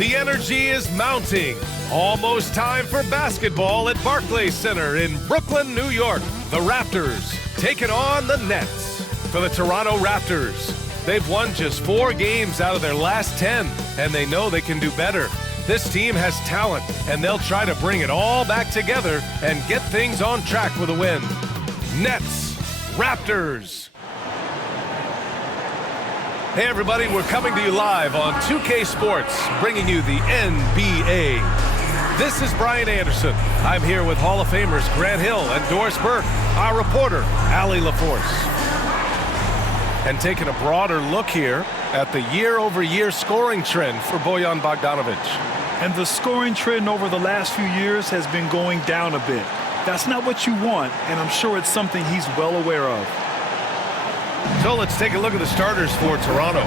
The energy is mounting. Almost time for basketball at Barclays Center in Brooklyn, New York. The Raptors taking on the Nets. For the Toronto Raptors, they've won just 4 games out of their last 10, and they know they can do better. This team has talent, and they'll try to bring it all back together and get things on track with a win. Nets, Raptors. Hey everybody, we're coming to you live on 2K Sports, bringing you the NBA. This is Brian Anderson. I'm here with Hall of Famers Grant Hill and Doris Burke, our reporter, Allie LaForce. And taking a broader look here at the year-over-year scoring trend for Bojan Bogdanovic. And the scoring trend over the last few years has been going down a bit. That's not what you want, and I'm sure it's something he's well aware of. So let's take a look at the starters for Toronto.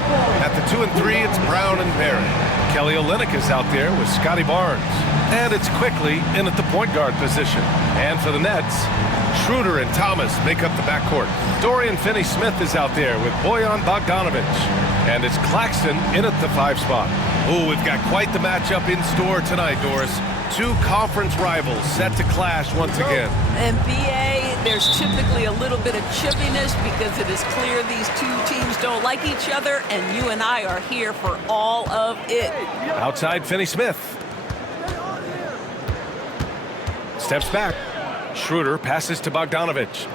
At the 2 and 3, it's Brown and Barrett. Kelly Olynyk is out there with Scotty Barnes. And it's quickly in at the point guard position. And for the Nets, Schroeder and Thomas make up the backcourt. Dorian Finney-Smith is out there with Bojan Bogdanovic. And it's Claxton in at the 5 spot. Oh, we've got quite the matchup in store tonight, Doris. 2 conference rivals set to clash once again. NBA, there's typically a little bit of chippiness because it is clear these 2 teams don't like each other, and you and I are here for all of it. Outside Finney-Smith. Steps back. Schroeder passes to Bogdanovic.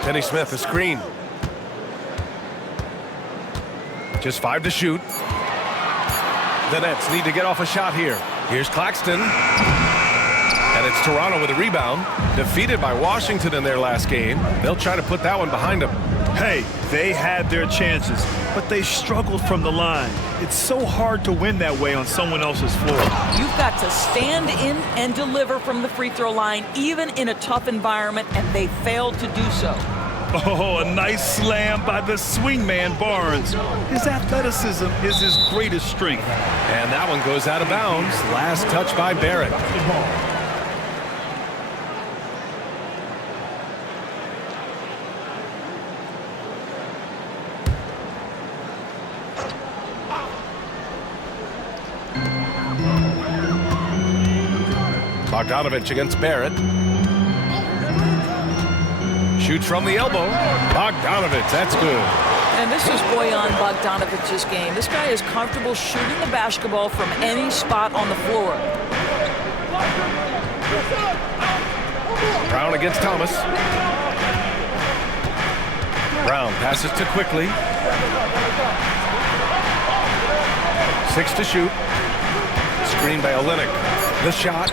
Finney-Smith, a screen. Just 5 to shoot. The Nets need to get off a shot here. Here's Claxton. And it's Toronto with a rebound. Defeated by Washington in their last game. They'll try to put that one behind them. Hey, they had their chances, but they struggled from the line. It's so hard to win that way on someone else's floor. You've got to stand in and deliver from the free throw line, even in a tough environment, and they failed to do so. Oh, a nice slam by the swingman Barnes. His athleticism is his greatest strength. And that one goes out of bounds. Last touch by Barrett. Bogdanovic against Barrett. Shoots from the elbow. Bogdanovic, that's good. And this is Bojan Bogdanovic's game. This guy is comfortable shooting the basketball from any spot on the floor. Brown against Thomas. Brown passes to Quickly. 6 to shoot. Screen by Olynyk. The shot.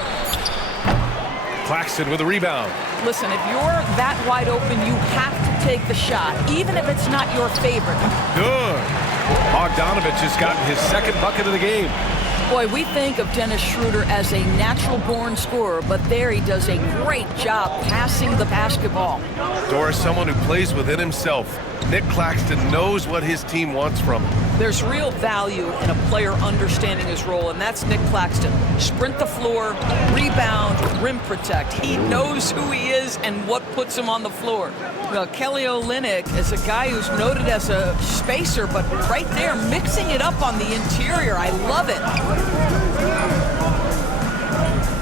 Claxton with a rebound. Listen, if you're that wide open, you have to take the shot, even if it's not your favorite. Good. Bogdanovic has gotten his 2nd bucket of the game. Boy, we think of Dennis Schroeder as a natural-born scorer, but there he does a great job passing the basketball. Doris, someone who plays within himself. Nick Claxton knows what his team wants from him. There's real value in a player understanding his role, and that's Nick Claxton. Sprint the floor, rebound, rim protect. He knows who he is and what puts him on the floor. Well, Kelly Olynyk is a guy who's noted as a spacer, but right there, mixing it up on the interior. I love it.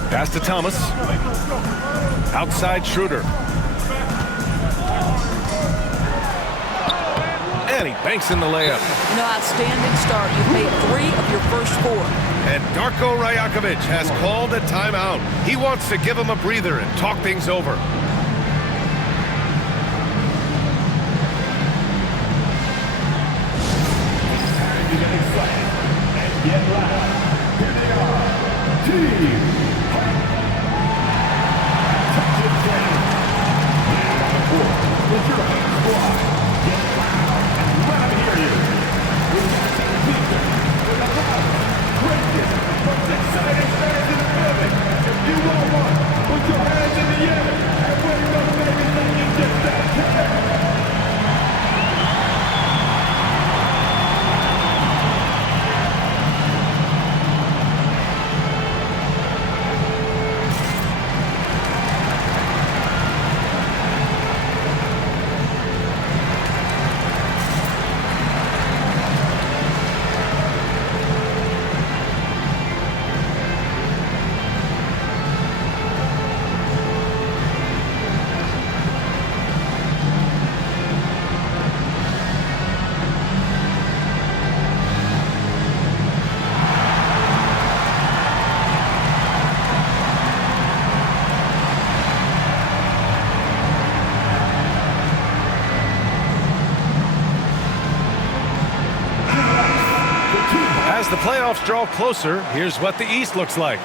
Pass to Thomas. Outside Schroeder. And he banks in the layup. Outstanding start. You've made 3 of your first 4. And Darko Rajakovic has called a timeout. He wants to give him a breather and talk things over. Get excited and get loud. Here they are. Team Touch it down. Now on the court with your home squad. Get loud and let them hear you. We've got some people with a loud, crazy, but excited fans in the building. If you want one, put your hands in the air. As the playoffs draw closer, here's what the East looks like.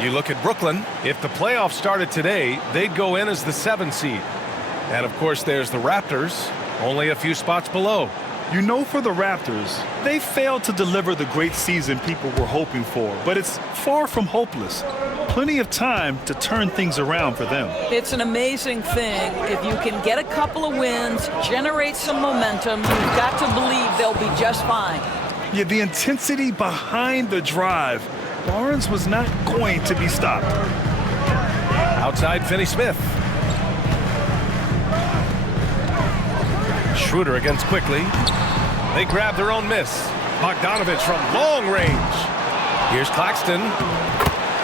You look at Brooklyn. If the playoffs started today, they'd go in as the 7 seed. And of course, there's the Raptors, only a few spots below. You know, for the Raptors, they failed to deliver the great season people were hoping for, but it's far from hopeless. Plenty of time to turn things around for them. It's an amazing thing. If you can get a couple of wins, generate some momentum, you've got to believe they'll be just fine. Yeah, the intensity behind the drive. Barnes was not going to be stopped. Outside, Finney-Smith. Schroeder against Quickly. They grab their own miss. Bogdanovich from long range. Here's Claxton.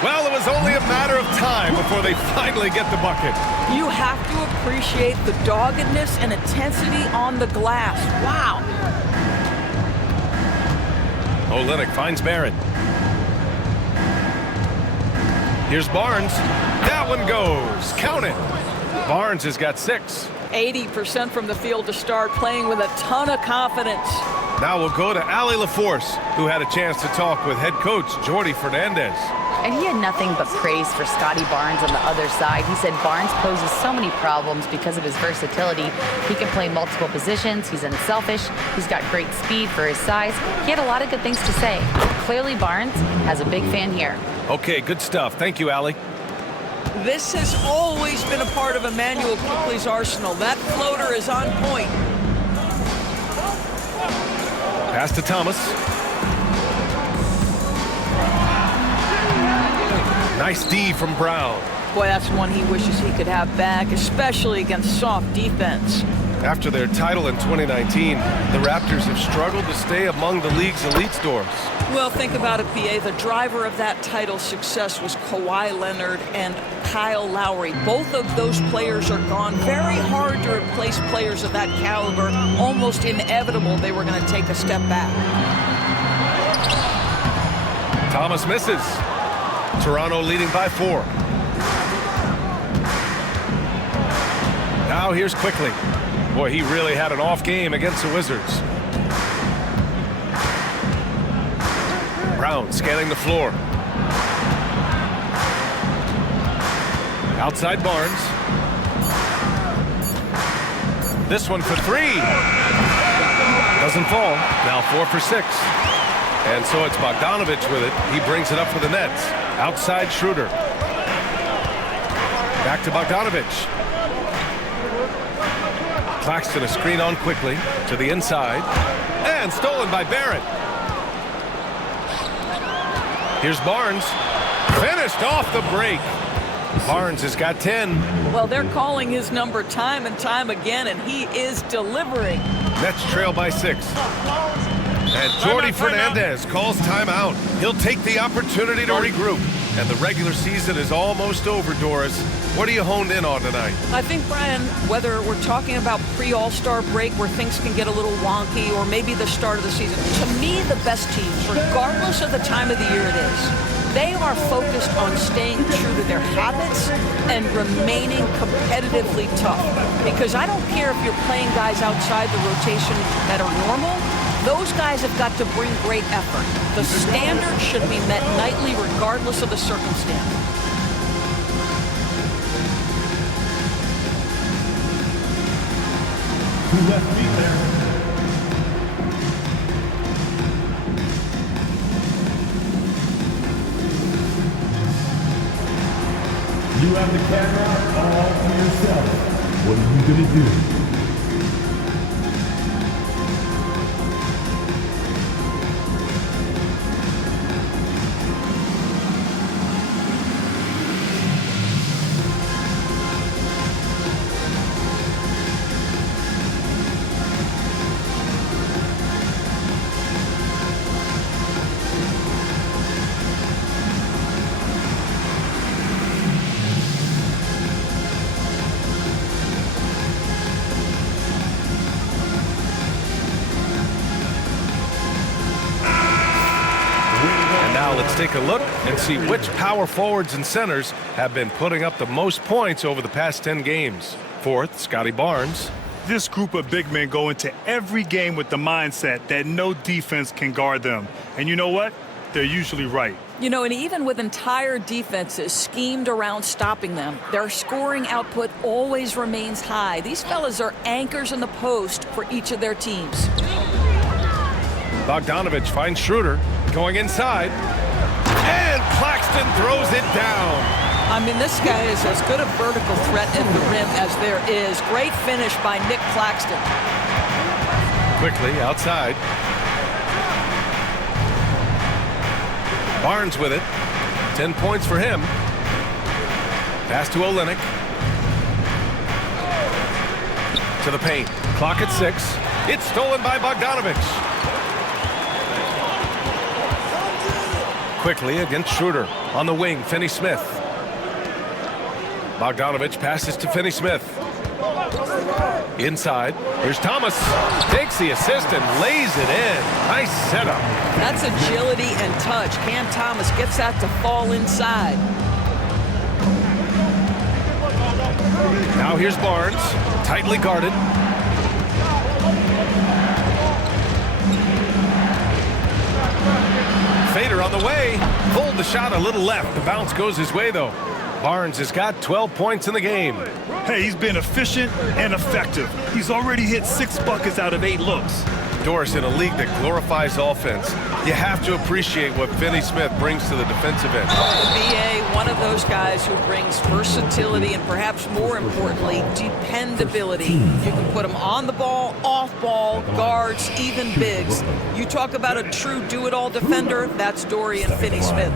Well, it was only a matter of time before they finally get the bucket. You have to appreciate the doggedness and intensity on the glass. Wow. Olynyk finds Barrett. Here's Barnes. That one goes. Count it. Barnes has got 6. 80% from the field to start, playing with a ton of confidence. Now we'll go to Allie LaForce, who had a chance to talk with head coach Jordi Fernandez. And he had nothing but praise for Scotty Barnes on the other side. He said Barnes poses so many problems because of his versatility. He can play multiple positions. He's unselfish. He's got great speed for his size. He had a lot of good things to say. Clearly, Barnes has a big fan here. Okay, good stuff. Thank you, Allie. This has always been a part of Emmanuel Quickley's arsenal. That floater is on point. Pass to Thomas. Nice D from Brown. Boy, that's one he wishes he could have back, especially against soft defense. After their title in 2019, the Raptors have struggled to stay among the league's elite stores. Well, think about it, PA. The driver of that title success was Kawhi Leonard and Kyle Lowry. Both of those players are gone. Very hard to replace players of that caliber. Almost inevitable they were going to take a step back. Thomas misses. Toronto leading by 4. Now here's Quickly. Boy, he really had an off game against the Wizards. Brown scanning the floor. Outside Barnes. This one for 3. Doesn't fall. Now 4 for 6. And so it's Bogdanovich with it. He brings it up for the Nets. Outside Schroeder. Back to Bogdanovich. Claxton a screen on Quickly to the inside. And stolen by Barrett. Here's Barnes. Finished off the break. Barnes has got 10. Well, they're calling his number time and time again, and he is delivering. Nets trail by 6. And Jordi Fernandez calls timeout. He'll take the opportunity to regroup. And the regular season is almost over, Doris. What are you honed in on tonight? I think, Brian, whether we're talking about pre-All-Star break where things can get a little wonky or maybe the start of the season, to me, the best teams, regardless of the time of the year it is, they are focused on staying true to their habits and remaining competitively tough. Because I don't care if you're playing guys outside the rotation that are normal. Those guys have got to bring great effort. The standard should be met nightly regardless of the circumstance. Who left me there? You have the camera all to yourself. What are you going to do? Let's take a look and see which power forwards and centers have been putting up the most points over the past 10 games. 4th, Scotty Barnes. This group of big men go into every game with the mindset that no defense can guard them. And you know what? They're usually right. You know, and even with entire defenses schemed around stopping them, their scoring output always remains high. These fellas are anchors in the post for each of their teams. Bogdanovich finds Schroeder going inside. And Claxton throws it down. I mean, this guy is as good a vertical threat at the rim as there is. Great finish by Nick Claxton. Quickly outside. Barnes with it. 10 points for him. Pass to Olynyk. To the paint. Clock at 6. It's stolen by Bogdanovich. Quickly against Schroeder. On the wing, Finney-Smith. Bogdanovich passes to Finney-Smith. Inside. Here's Thomas. Takes the assist and lays it in. Nice setup. That's agility and touch. Cam Thomas gets that to fall inside. Now here's Barnes. Tightly guarded. Fader on the way. Pulled the shot a little left. The bounce goes his way, though. Barnes has got 12 points in the game. Hey, he's been efficient and effective. He's already hit 6 buckets out of 8 looks. Doris, in a league that glorifies offense, you have to appreciate what Finney-Smith brings to the defensive end. BA, one of those guys who brings versatility and perhaps more importantly, dependability. You can put him on the ball, off ball, guards, even bigs. You talk about a true do-it-all defender, that's Dorian Finney-Smith.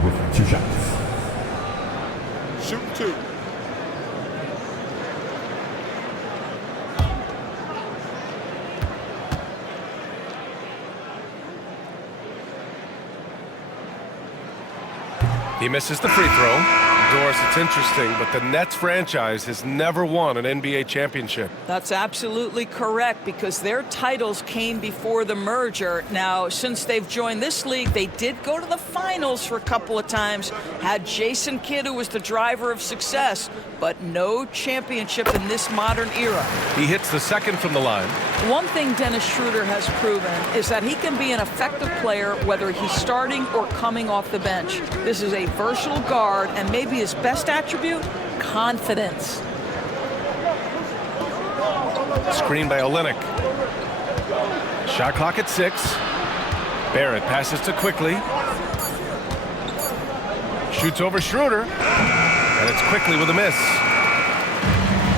Shooting 2. He misses the free throw. Doris, it's interesting, but the Nets franchise has never won an NBA championship. That's absolutely correct because their titles came before the merger. Now, since they've joined this league, they did go to the finals for a couple of times, had Jason Kidd, who was the driver of success, but no championship in this modern era. He hits the second from the line. One thing Dennis Schroeder has proven is that he can be an effective player whether he's starting or coming off the bench. This is a versatile guard, and maybe his best attribute, confidence. Screen by Olynyk. Shot clock at 6. Barrett passes to Quickly. Shoots over Schroeder. And it's Quickly with a miss.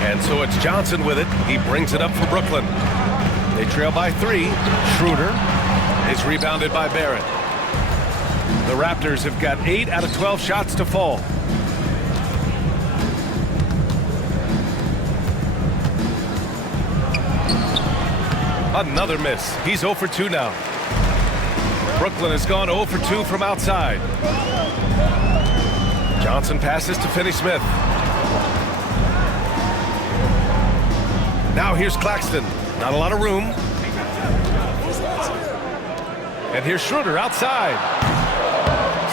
And so it's Johnson with it. He brings it up for Brooklyn. They trail by 3. Schroeder is rebounded by Barrett. The Raptors have got 8 out of 12 shots to fall. Another miss. He's 0 for 2 now. Brooklyn has gone 0 for 2 from outside. Johnson passes to Finney-Smith. Now here's Claxton. Not a lot of room. And here's Schroeder outside.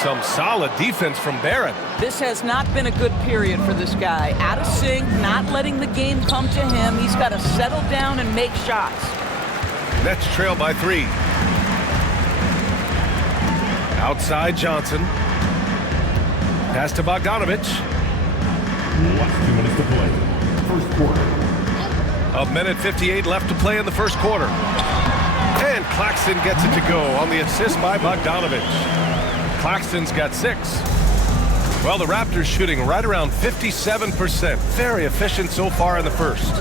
Some solid defense from Barrett. This has not been a good period for this guy. Out of sync, not letting the game come to him. He's got to settle down and make shots. Nets trail by 3. Outside Johnson. Pass to Bogdanovich. Last 2 minutes to play. First quarter. 1:58 left to play in the first quarter. And Claxton gets it to go on the assist by Bogdanovich. Claxton's got 6. Well, the Raptors shooting right around 57%. Very efficient so far in the first.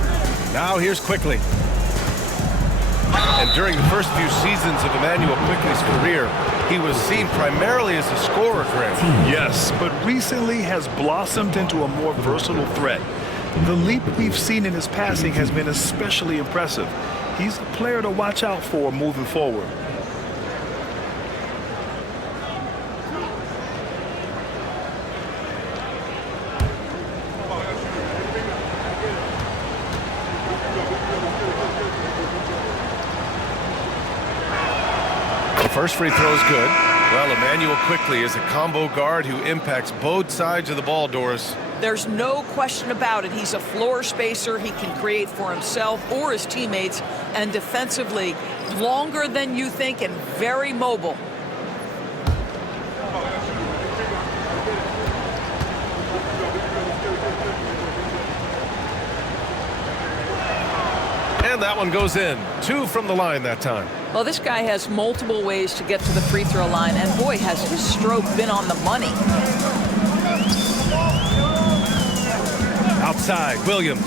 Now here's Quickly. And during the first few seasons of Emmanuel Quickly's career, he was seen primarily as a scorer, Grant. Yes, but recently has blossomed into a more versatile threat. The leap we've seen in his passing has been especially impressive. He's a player to watch out for moving forward. First free throw is good. Well, Emmanuel Quickly is a combo guard who impacts both sides of the ball, Doris. There's no question about it. He's a floor spacer. He can create for himself or his teammates. And defensively, longer than you think and very mobile. And that one goes in. 2 from the line that time. Well, this guy has multiple ways to get to the free throw line, and boy, has his stroke been on the money. Outside, Williams.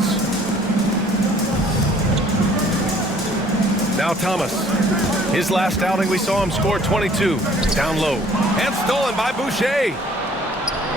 Now Thomas. His last outing, we saw him score 22. Down low. And stolen by Boucher.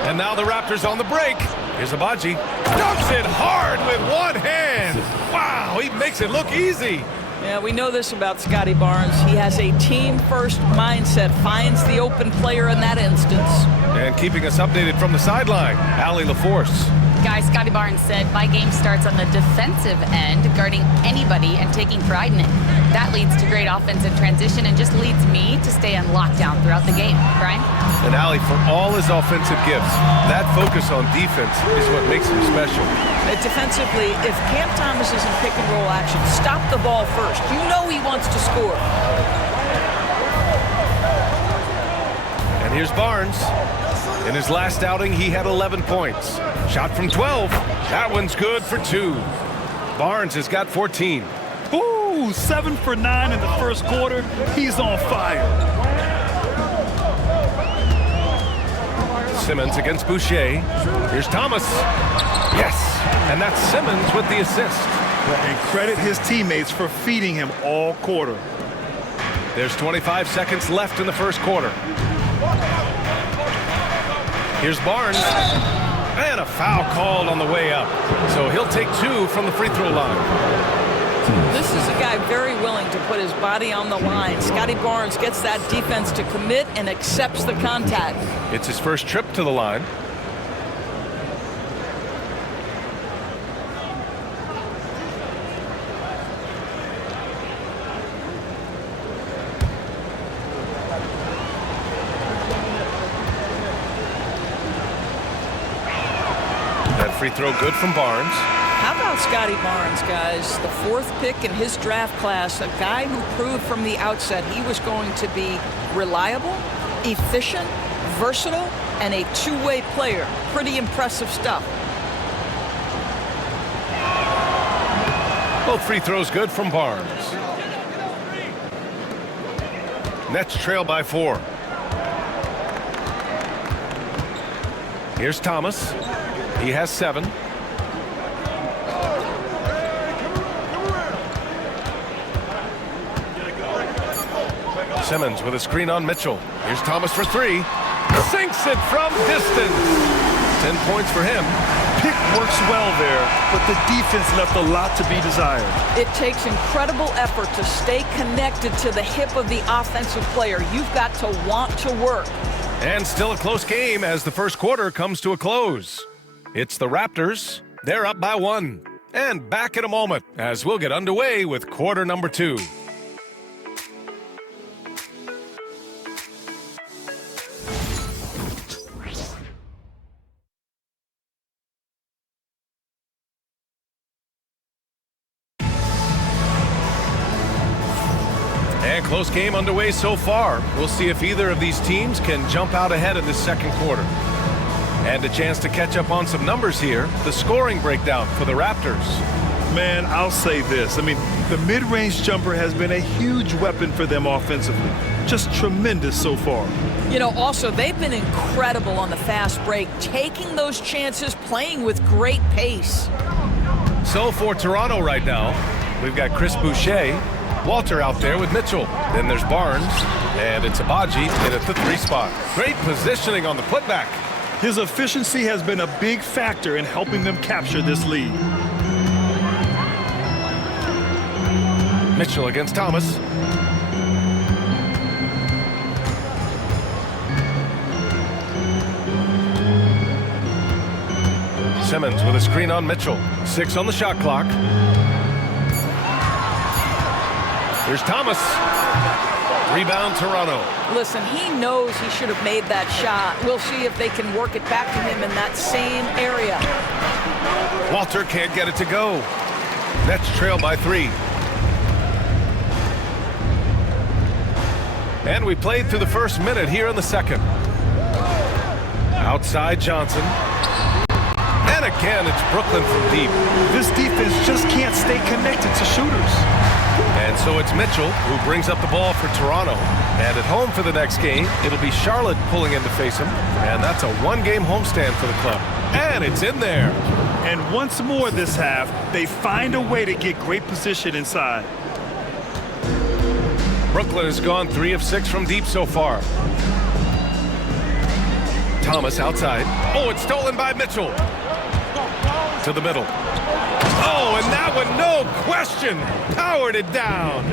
And now the Raptors on the break. Here's Abaji. Dumps it hard with one hand. Wow, he makes it look easy. Yeah, we know this about Scotty Barnes. He has a team-first mindset, finds the open player in that instance. And keeping us updated from the sideline, Allie LaForce. Guys, Scotty Barnes said, my game starts on the defensive end, guarding anybody and taking pride in it. That leads to great offensive transition and just leads me to stay on lockdown throughout the game. Brian? And Allie, for all his offensive gifts, that focus on defense is what makes him special. Defensively, if Cam Thomas is in pick-and-roll action, stop the ball first. You know he wants to score. And here's Barnes. In his last outing, he had 11 points. Shot from 12. That one's good for 2. Barnes has got 14. Ooh, 7 for 9 in the first quarter. He's on fire. Simmons against Boucher. Here's Thomas. Yes, and that's Simmons with the assist. And credit his teammates for feeding him all quarter. There's 25 seconds left in the first quarter. Here's Barnes. And a foul called on the way up. So he'll take 2 from the free throw line. This is a guy very willing to put his body on the line. Scotty Barnes gets that defense to commit and accepts the contact. It's his first trip to the line. Free throw good from Barnes. How about Scotty Barnes, guys? The 4th pick in his draft class, a guy who proved from the outset he was going to be reliable, efficient, versatile, and a two-way player. Pretty impressive stuff. Both free throws good from Barnes. Nets trail by 4. Here's Thomas. He has 7. Simmons with a screen on Mitchell. Here's Thomas for 3. Sinks it from distance. 10 points for him. Pick works well there, but the defense left a lot to be desired. It takes incredible effort to stay connected to the hip of the offensive player. You've got to want to work. And still a close game as the first quarter comes to a close. It's the Raptors. They're up by 1. And back in a moment as we'll get underway with quarter number 2. And close game underway so far. We'll see if either of these teams can jump out ahead in this second quarter. And a chance to catch up on some numbers here. The scoring breakdown for the Raptors. Man, I'll say this. I mean, the mid-range jumper has been a huge weapon for them offensively. Just tremendous so far. You know, also, they've been incredible on the fast break, taking those chances, playing with great pace. So for Toronto right now, we've got Chris Boucher, Walter out there with Mitchell. Then there's Barnes, and it's Abaji in at the 3 spot. Great positioning on the putback. His efficiency has been a big factor in helping them capture this lead. Mitchell against Thomas. Simmons with a screen on Mitchell. 6 on the shot clock. Here's Thomas. Rebound, Toronto. Listen, he knows he should have made that shot. We'll see if they can work it back to him in that same area. Walter can't get it to go. Nets trail by 3. And we played through the first minute here in the second. Outside Johnson. And again, it's Brooklyn from deep. This defense just can't stay connected to shooters. And so it's Mitchell who brings up the ball for Toronto. And at home for the next game, it'll be Charlotte pulling in to face him. And that's a one-game homestand for the club. And it's in there. And once more this half, they find a way to get great position inside. Brooklyn has gone 3 of 6 from deep so far. Thomas outside. Oh, it's stolen by Mitchell. To the middle. Oh, and that one, no question, powered it down.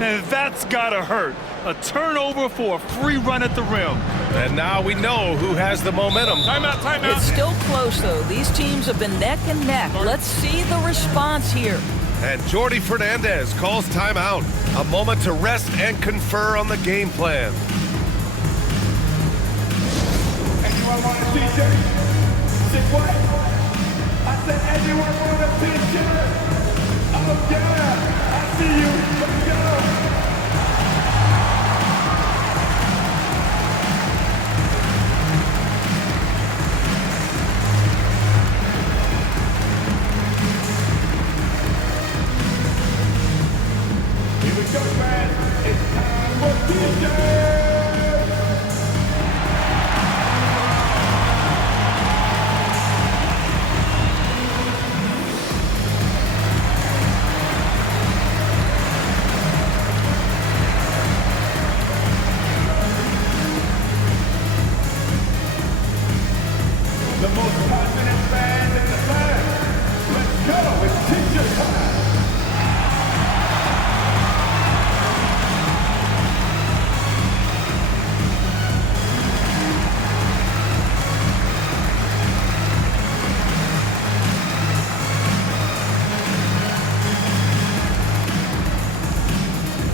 And that's gotta hurt. A turnover for a free run at the rim. And now we know who has the momentum. Timeout, timeout. It's still close, though. These teams have been neck and neck. Let's see the response here. And Jordi Fernandez calls timeout. A moment to rest and confer on the game plan. Anyone want to see Jerry? Say what? I said anyone want to see Jerry? Oh yeah, I see you. Let's go. Here we go, man. It's time for DJ. The most passionate fans in the land. Let's go, it's teacher time.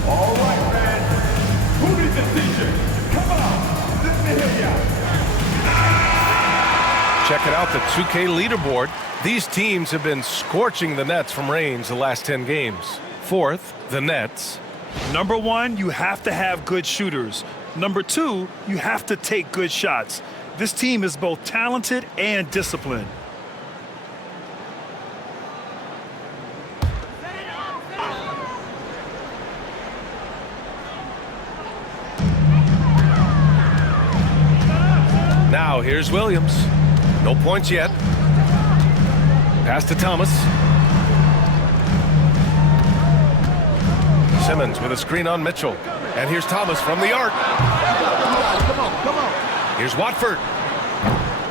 All right, man. Who needs a teacher? Come on, let me hear ya. Check it out, the 2K leaderboard. These teams have been scorching the Nets from range the last 10 games. Fourth, the Nets. Number 1, you have to have good shooters. Number 2, you have to take good shots. This team is both talented and disciplined. Now here's Williams. No points yet. Pass to Thomas. Simmons with a screen on Mitchell. And here's Thomas from the arc. Come on. Here's Watford.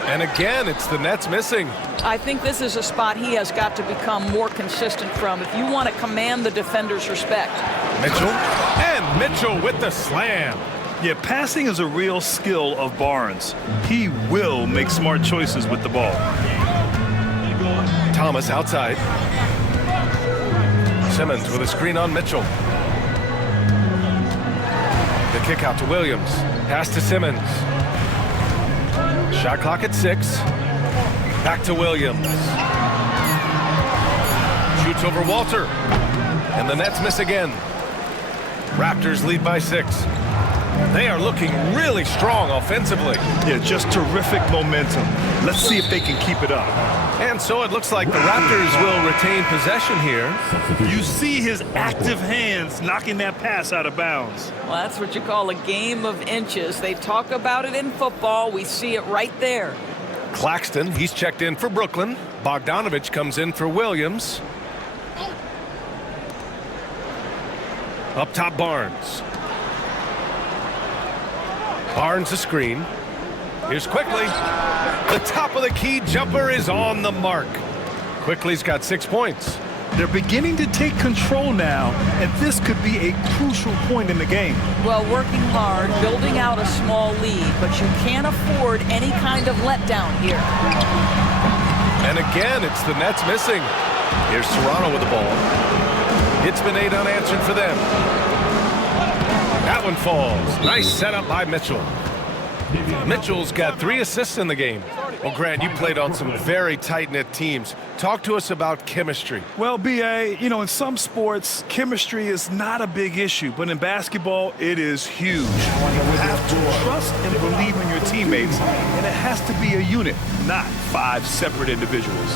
And again, it's the Nets missing. I think this is a spot he has got to become more consistent from if you want to command the defender's respect. Mitchell. And Mitchell with the slam. Yeah, passing is a real skill of Barnes. He will make smart choices with the ball. Thomas outside. Simmons with a screen on Mitchell. The kick out to Williams. Pass to Simmons. Shot clock at 6. Back to Williams. Shoots over Walter. And the Nets miss again. Raptors lead by 6. They are looking really strong offensively. Yeah, just terrific momentum. Let's see if they can keep it up. And so it looks like the Raptors will retain possession here. You see his active hands knocking that pass out of bounds. Well, that's what you call a game of inches. They talk about it in football. We see it right there. Claxton, he's checked in for Brooklyn. Bogdanovich comes in for Williams. Up top, Barnes. Barnes a screen. Here's Quickly. The top of the key jumper is on the mark. Quickly's got 6 points. They're beginning to take control now, and this could be a crucial point in the game. Well, working hard, building out a small lead, but you can't afford any kind of letdown here. And again, it's the Nets missing. Here's Toronto with the ball. It's been 8 unanswered for them. That one falls. Nice setup by Mitchell. Mitchell's got 3 assists in the game. Well, Grant, you played on some very tight-knit teams. Talk to us about chemistry. Well, B.A., you know, in some sports, chemistry is not a big issue, but in basketball, it is huge. You have to trust and believe in your teammates, and it has to be a unit, not 5 separate individuals.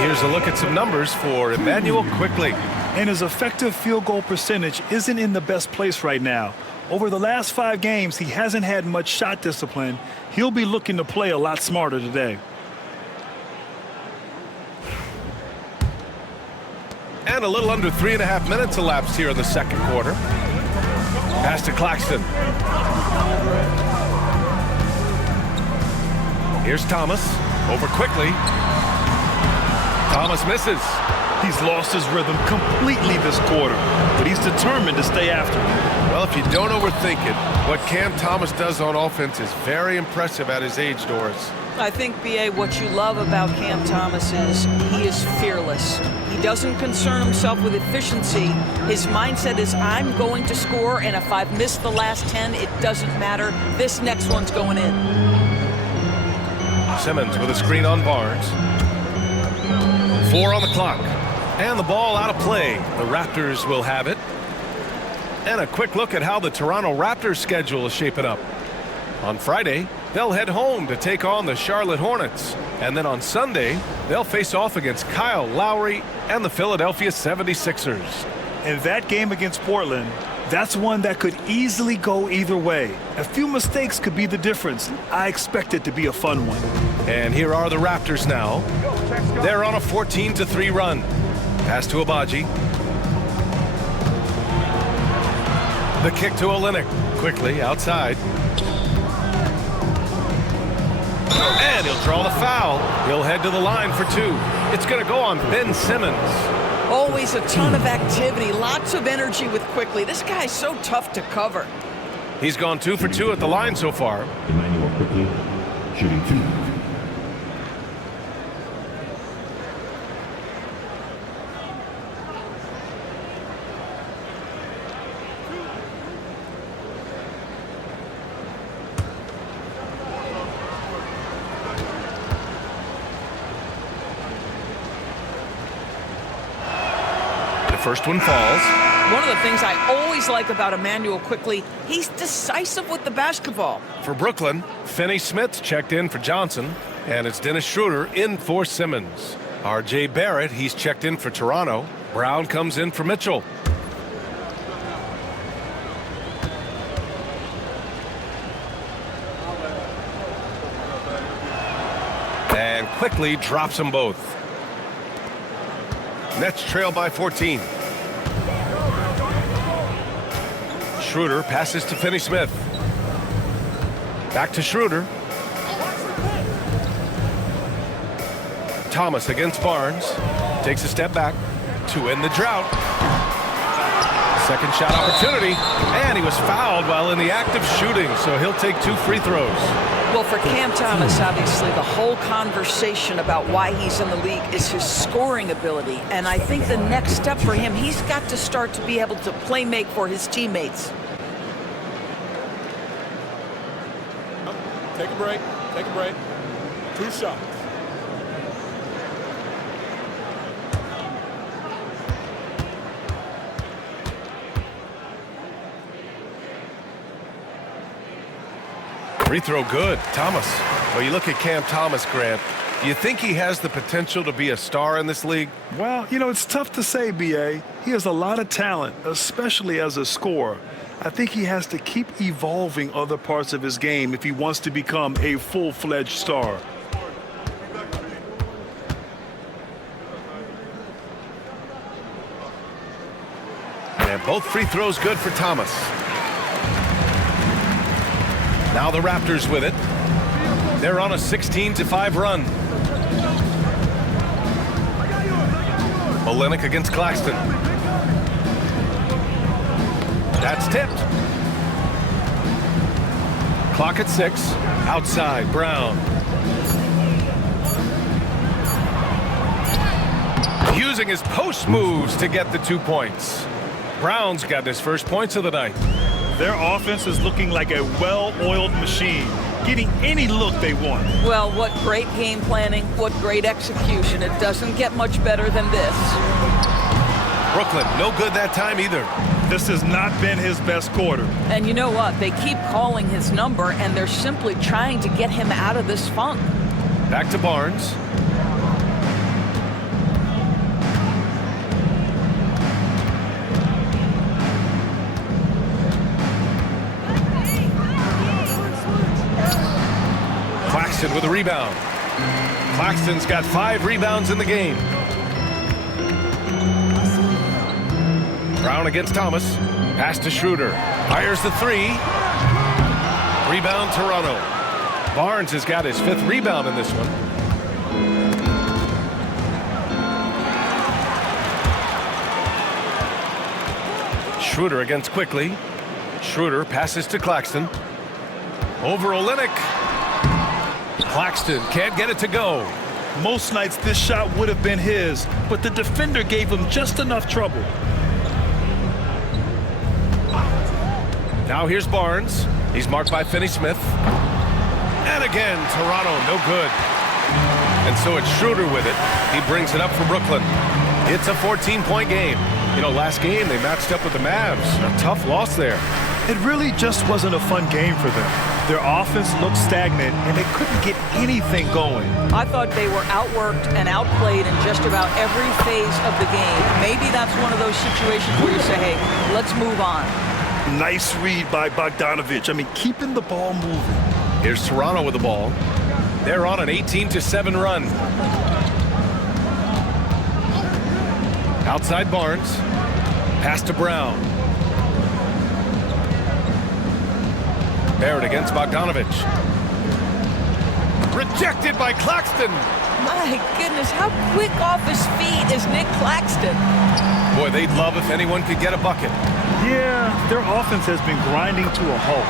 Here's a look at some numbers for Emmanuel quickly. And his effective field goal percentage isn't in the best place right now. Over the last 5 games, he hasn't had much shot discipline. He'll be looking to play a lot smarter today. And a little under 3.5 minutes elapsed here in the second quarter. Pass to Claxton. Here's Thomas. Over quickly. Thomas misses. He's lost his rhythm completely this quarter, but he's determined to stay after it. Well, if you don't overthink it, what Cam Thomas does on offense is very impressive at his age, Doris. I think, B.A., what you love about Cam Thomas is he is fearless. He doesn't concern himself with efficiency. His mindset is, I'm going to score, and if I've missed the last 10, it doesn't matter. This next one's going in. Simmons with a screen on Barnes. 4 on the clock. And the ball out of play. The Raptors will have it. And a quick look at how the Toronto Raptors schedule is shaping up. On Friday, they'll head home to take on the Charlotte Hornets. And then on Sunday, they'll face off against Kyle Lowry and the Philadelphia 76ers. And that game against Portland, that's one that could easily go either way. A few mistakes could be the difference. I expect it to be a fun one. And here are the Raptors now. They're on a 14-3 run. Pass to Abaji. The kick to Olynyk. Quickly outside. And he'll draw the foul. He'll head to the line for 2. It's going to go on Ben Simmons. Always a ton of activity, lots of energy with Quickly. This guy's so tough to cover. He's gone 2 for 2 at the line so far. Emmanuel Quickly, shooting 2. First one falls. One of the things I always like about Emmanuel Quickly, he's decisive with the basketball. For Brooklyn, Finney Smith checked in for Johnson, and it's Dennis Schroeder in for Simmons. R.J. Barrett, he's checked in for Toronto. Brown comes in for Mitchell. And Quickly drops them both. Nets trail by 14. Schroeder passes to Finney Smith. Back to Schroeder. Thomas against Barnes. Takes a step back to end the drought. Second shot opportunity. And he was fouled while in the act of shooting, so he'll take 2 free throws. Well, for Cam Thomas, obviously, the whole conversation about why he's in the league is his scoring ability. And I think the next step for him, he's got to start to be able to play make for his teammates. Take a break. Take a break. 2 shots. Free throw good. Thomas. Well, you look at Cam Thomas, Grant. Do you think he has the potential to be a star in this league? Well, you know, it's tough to say, B.A. He has a lot of talent, especially as a scorer. I think he has to keep evolving other parts of his game if he wants to become a full-fledged star. And both free throws good for Thomas. Now the Raptors with it. They're on a 16-5 run. Olenek against Claxton. That's tipped. Clock at 6. Outside, Brown. Using his post moves to get the 2 points. Brown's got his first points of the night. Their offense is looking like a well-oiled machine, getting any look they want. Well, what great game planning, what great execution. It doesn't get much better than this. Brooklyn, no good that time either. This has not been his best quarter. And you know what? They keep calling his number, and they're simply trying to get him out of this funk. Back to Barnes. Claxton with a rebound. Claxton's got 5 rebounds in the game. Brown against Thomas. Pass to Schroeder. Fires the 3. Rebound Toronto. Barnes has got his 5th rebound in this one. Schroeder against Quickly. Schroeder passes to Claxton. Over Olenek. Claxton can't get it to go. Most nights this shot would have been his, but the defender gave him just enough trouble. Now here's Barnes. He's marked by Naismith. And again, Toronto, no good. And so it's Schroeder with it. He brings it up for Brooklyn. It's a 14-point game. You know, last game they matched up with the Mavs. A tough loss there. It really just wasn't a fun game for them. Their offense looked stagnant, and they couldn't get anything going. I thought they were outworked and outplayed in just about every phase of the game. Maybe that's one of those situations where you say, hey, let's move on. Nice read by Bogdanovich. I mean, keeping the ball moving. Here's Toronto with the ball. They're on an 18-7 run. Outside Barnes. Pass to Brown. Barrett against Bogdanovich. Rejected by Claxton. My goodness, how quick off his feet is Nick Claxton? Boy, they'd love if anyone could get a bucket. Yeah, their offense has been grinding to a halt.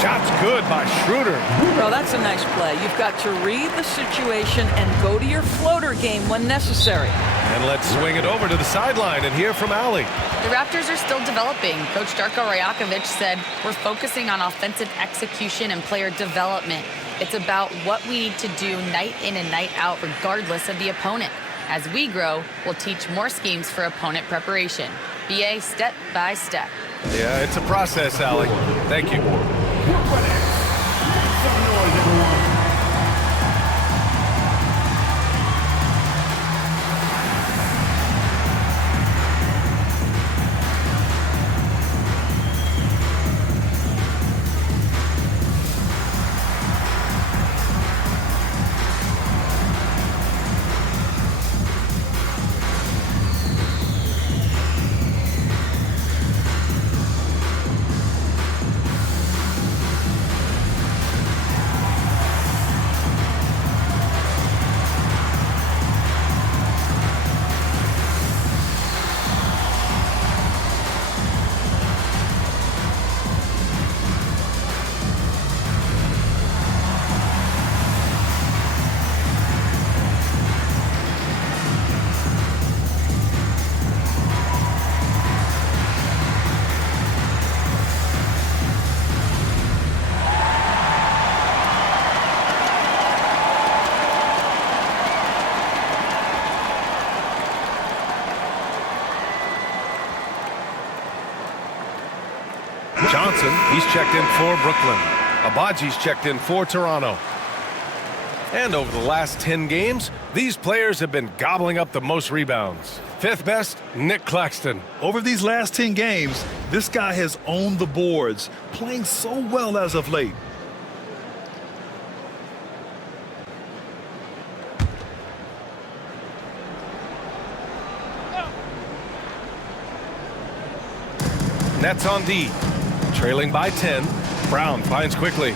Shot's good by Schroeder. Well, that's a nice play. You've got to read the situation and go to your floater game when necessary. And let's swing it over to the sideline and hear from Allie. The Raptors are still developing. Coach Darko Rajakovic said, we're focusing on offensive execution and player development. It's about what we need to do night in and night out, regardless of the opponent. As we grow, we'll teach more schemes for opponent preparation. BA step by step. Yeah, it's a process, Allie. Thank you. Some noise, everyone. Johnson, he's checked in for Brooklyn. Abaji's checked in for Toronto. And over the last 10 games, these players have been gobbling up the most rebounds. Fifth best, Nick Claxton. Over these last 10 games, this guy has owned the boards, playing so well as of late. Nets on D. Trailing by 10. Brown finds quickly.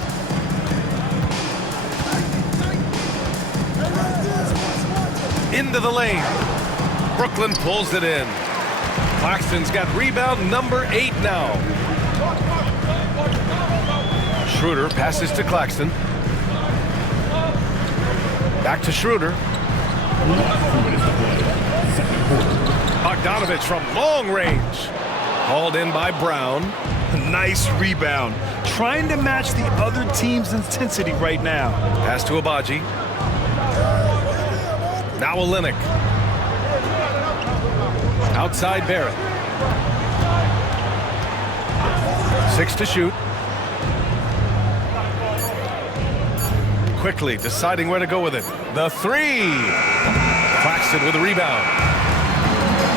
Into the lane. Brooklyn pulls it in. Claxton's got rebound number 8 now. Schroeder passes to Claxton. Back to Schroeder. Bogdanovich from long range. Hauled in by Brown. Nice rebound. Trying to match the other team's intensity right now. Pass to Abaji. Now Olynyk. Outside Barrett. 6 to shoot. Quickly deciding where to go with it. The 3. Claxton with a rebound.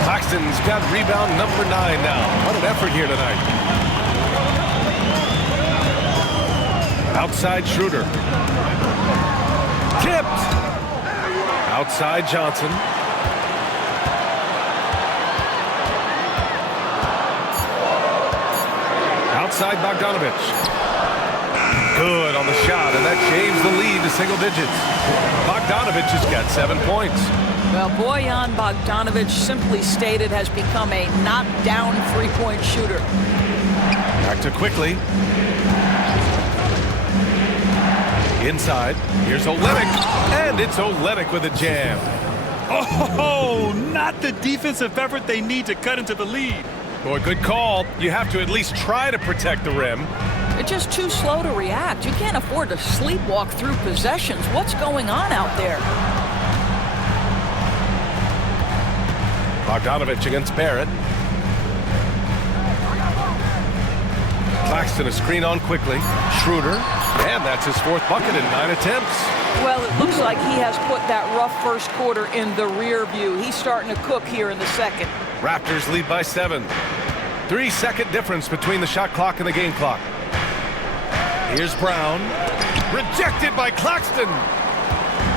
Claxton's got rebound number 9 now. What an effort here tonight. Outside Schroeder. Tipped. Outside Johnson. Outside Bogdanovich. Good on the shot, and that shaves the lead to single digits. Bogdanovich has got 7 points. Well, Bojan Bogdanovich, simply stated, has become a knockdown three-point shooter. Back to quickly. Inside. Here's Olynyk. And it's Olynyk with a jam. Oh, not the defensive effort they need to cut into the lead. Boy, good call. You have to at least try to protect the rim. They're just too slow to react. You can't afford to sleepwalk through possessions. What's going on out there? Bogdanovich against Barrett. Claxton a screen on quickly. Schroeder. And that's his 4th bucket in 9 attempts. Well, it looks like he has put that rough first quarter in the rear view. He's starting to cook here in the second. Raptors lead by 7. 3-second difference between the shot clock and the game clock. Here's Brown. Rejected by Claxton.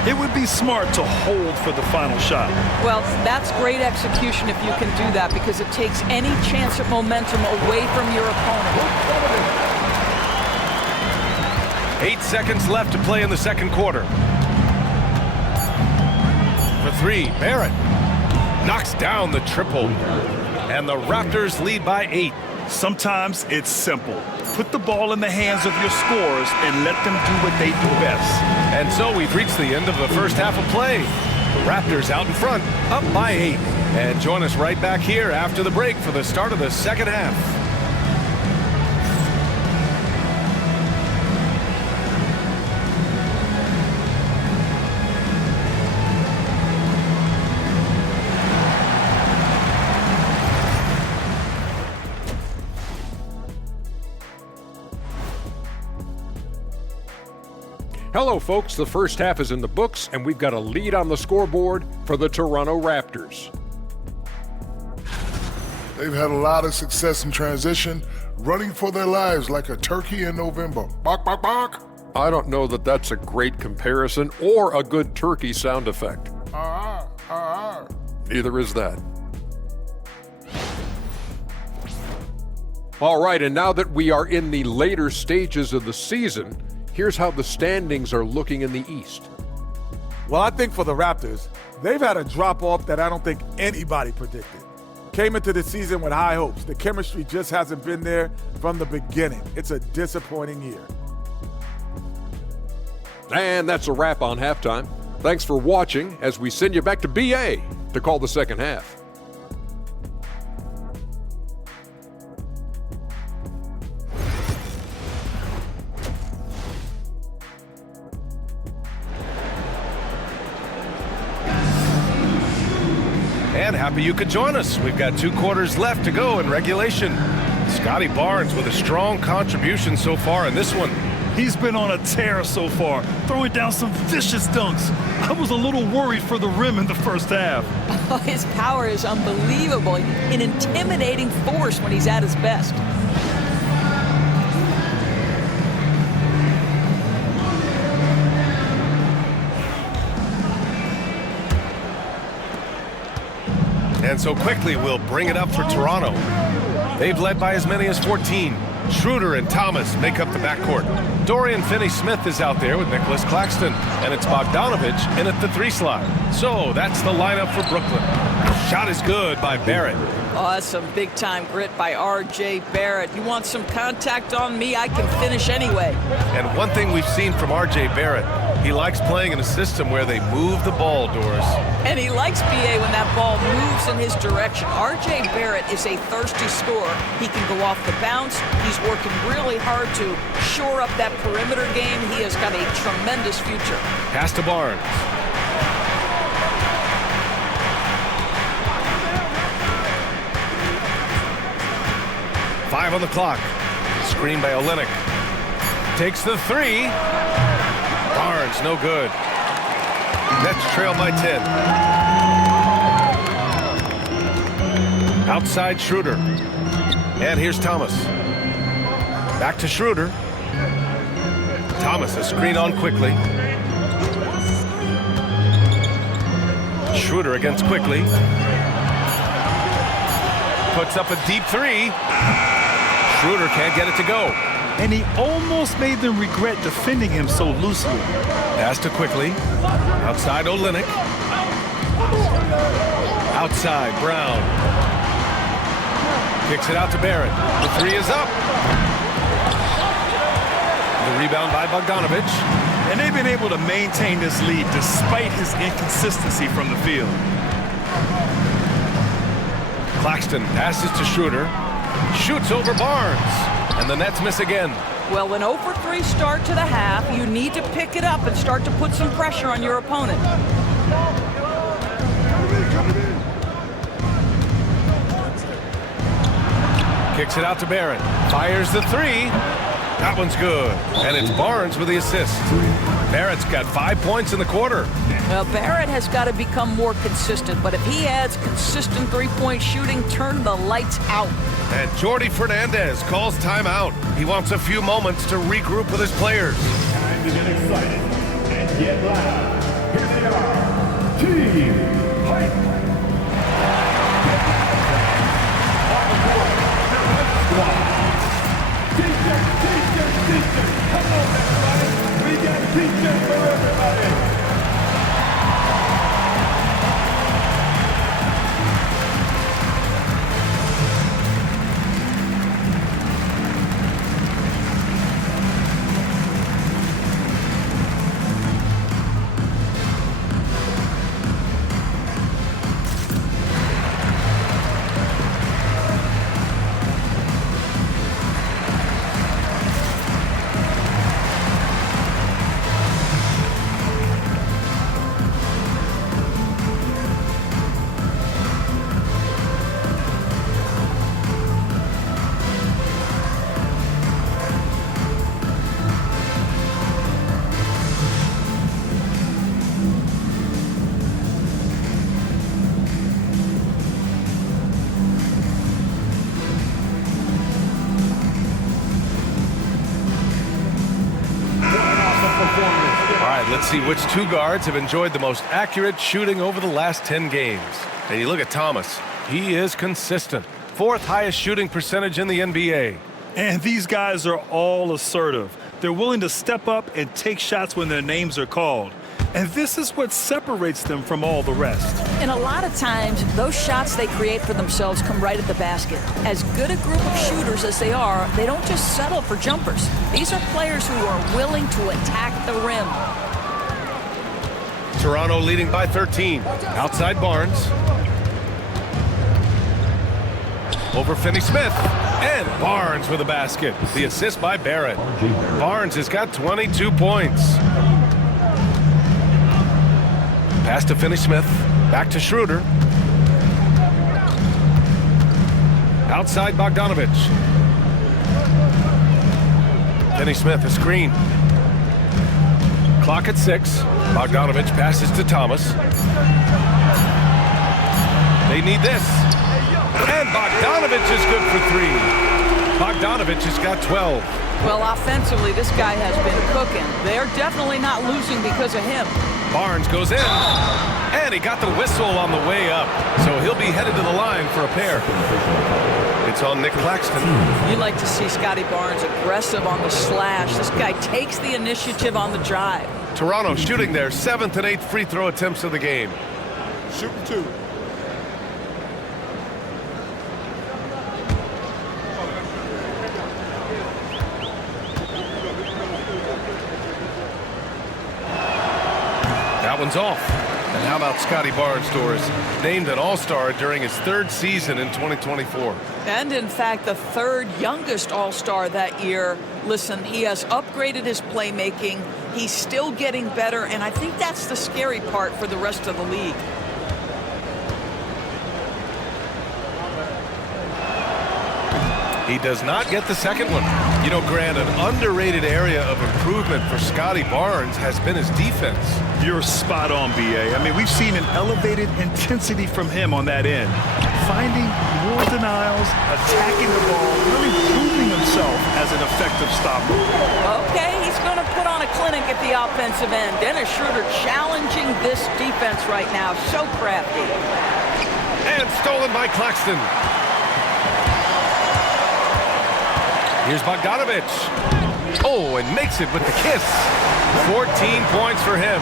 It would be smart to hold for the final shot. Well, that's great execution if you can do that, because it takes any chance at momentum away from your opponent. 8 seconds left to play in the second quarter. For 3, Barrett knocks down the triple. And the Raptors lead by 8. Sometimes it's simple. Put the ball in the hands of your scorers and let them do what they do best. And so we've reached the end of the first half of play. The Raptors out in front, up by 8. And join us right back here after the break for the start of the second half. Hello, folks. The first half is in the books, and we've got a lead on the scoreboard for the Toronto Raptors. They've had a lot of success in transition, running for their lives like a turkey in November. Bark, bark, bark. I don't know that that's a great comparison or a good turkey sound effect. Neither is that. All right, and now that we are in the later stages of the season, here's how the standings are looking in the East. Well, I think for the Raptors, they've had a drop-off that I don't think anybody predicted. Came into the season with high hopes. The chemistry just hasn't been there from the beginning. It's a disappointing year. And that's a wrap on halftime. Thanks for watching as we send you back to BA to call the second half. And happy you could join us. We've got 2 quarters left to go in regulation. Scotty Barnes with a strong contribution so far in this one. He's been on a tear so far, throwing down some vicious dunks. I was a little worried for the rim in the first half. Oh, his power is unbelievable. An intimidating force when he's at his best. And so quickly we'll bring it up for Toronto. They've led by as many as 14. Schroeder and Thomas make up the backcourt. Dorian Finney-Smith is out there with Nicholas Claxton. And it's Bogdanovich in at the 3 slot. So that's the lineup for Brooklyn. Shot is good by Barrett. Oh, that's some big-time grit by R.J. Barrett. You want some contact on me, I can finish anyway. And one thing we've seen from R.J. Barrett, he likes playing in a system where they move the ball, Doris. And he likes BA when that ball moves in his direction. R.J. Barrett is a thirsty scorer. He can go off the bounce. He's working really hard to shore up that perimeter game. He has got a tremendous future. Pass to Barnes. Five on the clock. Screen by Olynyk. Takes the 3. Barnes, no good. Nets trail by 10. Outside Schroeder. And here's Thomas. Back to Schroeder. Thomas, a screen on quickly. Schroeder against Quickly. Puts up a deep 3. Schroeder can't get it to go. And he almost made them regret defending him so loosely. Pass to Quickly. Outside Olynyk. Outside Brown. Kicks it out to Barrett. The 3 is up. The rebound by Bogdanovich. And they've been able to maintain this lead despite his inconsistency from the field. Claxton passes to Schroeder. Shoots over Barnes. And the Nets miss again. Well, an 0-for-3 start to the half, you need to pick it up and start to put some pressure on your opponent. Kicks it out to Barrett. Fires the 3. That one's good. And it's Barnes with the assist. Barrett's got 5 points in the quarter. Well, Barrett has got to become more consistent, but if he adds consistent three-point shooting, turn the lights out. And Jordi Fernandez calls timeout. He wants a few moments to regroup with his players. Time to get excited and get loud. Here they are. Team Fight. On the board, your home squad. DJ. Come on, everybody. We got DJ for everybody. Let's see which 2 guards have enjoyed the most accurate shooting over the last 10 games. And you look at Thomas. He is consistent. 4th highest shooting percentage in the NBA. And these guys are all assertive. They're willing to step up and take shots when their names are called. And this is what separates them from all the rest. And a lot of times, those shots they create for themselves come right at the basket. As good a group of shooters as they are, they don't just settle for jumpers. These are players who are willing to attack the rim. Toronto leading by 13. Outside Barnes. Over Finney-Smith. And Barnes with a basket. The assist by Barrett. Barnes has got 22 points. Pass to Finney-Smith. Back to Schroeder. Outside Bogdanovich. Naismith, a screen. Clock at 6. Bogdanovich passes to Thomas. They need this. And Bogdanovich is good for 3. Bogdanovich has got 12. Well, offensively, this guy has been cooking. They're definitely not losing because of him. Barnes goes in. And he got the whistle on the way up. So he'll be headed to the line for a pair. It's on Nick Claxton. You like to see Scotty Barnes aggressive on the slash. This guy takes the initiative on the drive. Toronto shooting their 7th and 8th free throw attempts of the game. Shooting 2. That one's off. And how about Scotty Barnes, Doris? Named an All-Star during his 3rd season in 2024. And in fact, the 3rd youngest All-Star that year. Listen, he has upgraded his playmaking. He's still getting better, and I think that's the scary part for the rest of the league. He does not get the second one. You know, Grant, an underrated area of improvement for Scotty Barnes has been his defense. You're spot on, BA. I mean, we've seen an elevated intensity from him on that end. Finding more denials, attacking the ball, really proving himself as an effective stopper. Okay, he's going to put on a clinic at the offensive end. Dennis Schroeder challenging this defense right now. So crafty. And stolen by Claxton. Here's Bogdanovich. Oh, and makes it with the kiss. 14 points for him.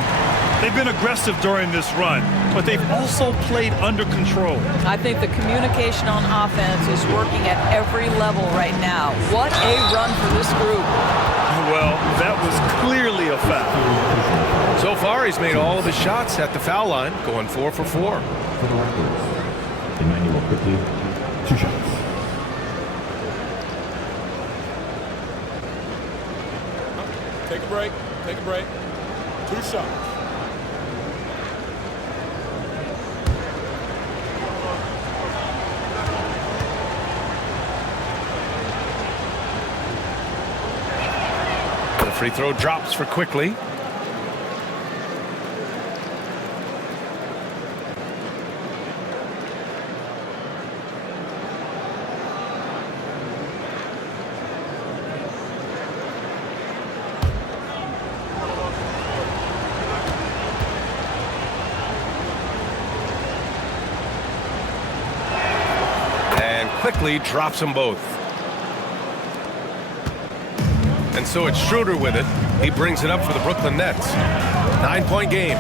They've been aggressive during this run, but they've also played under control. I think the communication on offense is working at every level right now. What a run for this group. Well, that was clearly a foul. So far, he's made all of his shots at the foul line, going 4 for 4. For the Raptors, Emmanuel quickly, 2 shots. Take a break. Take a break. 2 shots. The free throw drops for Quickly. Quickly drops them both. And so it's Schroeder with it. He brings it up for the Brooklyn Nets. 9-point game.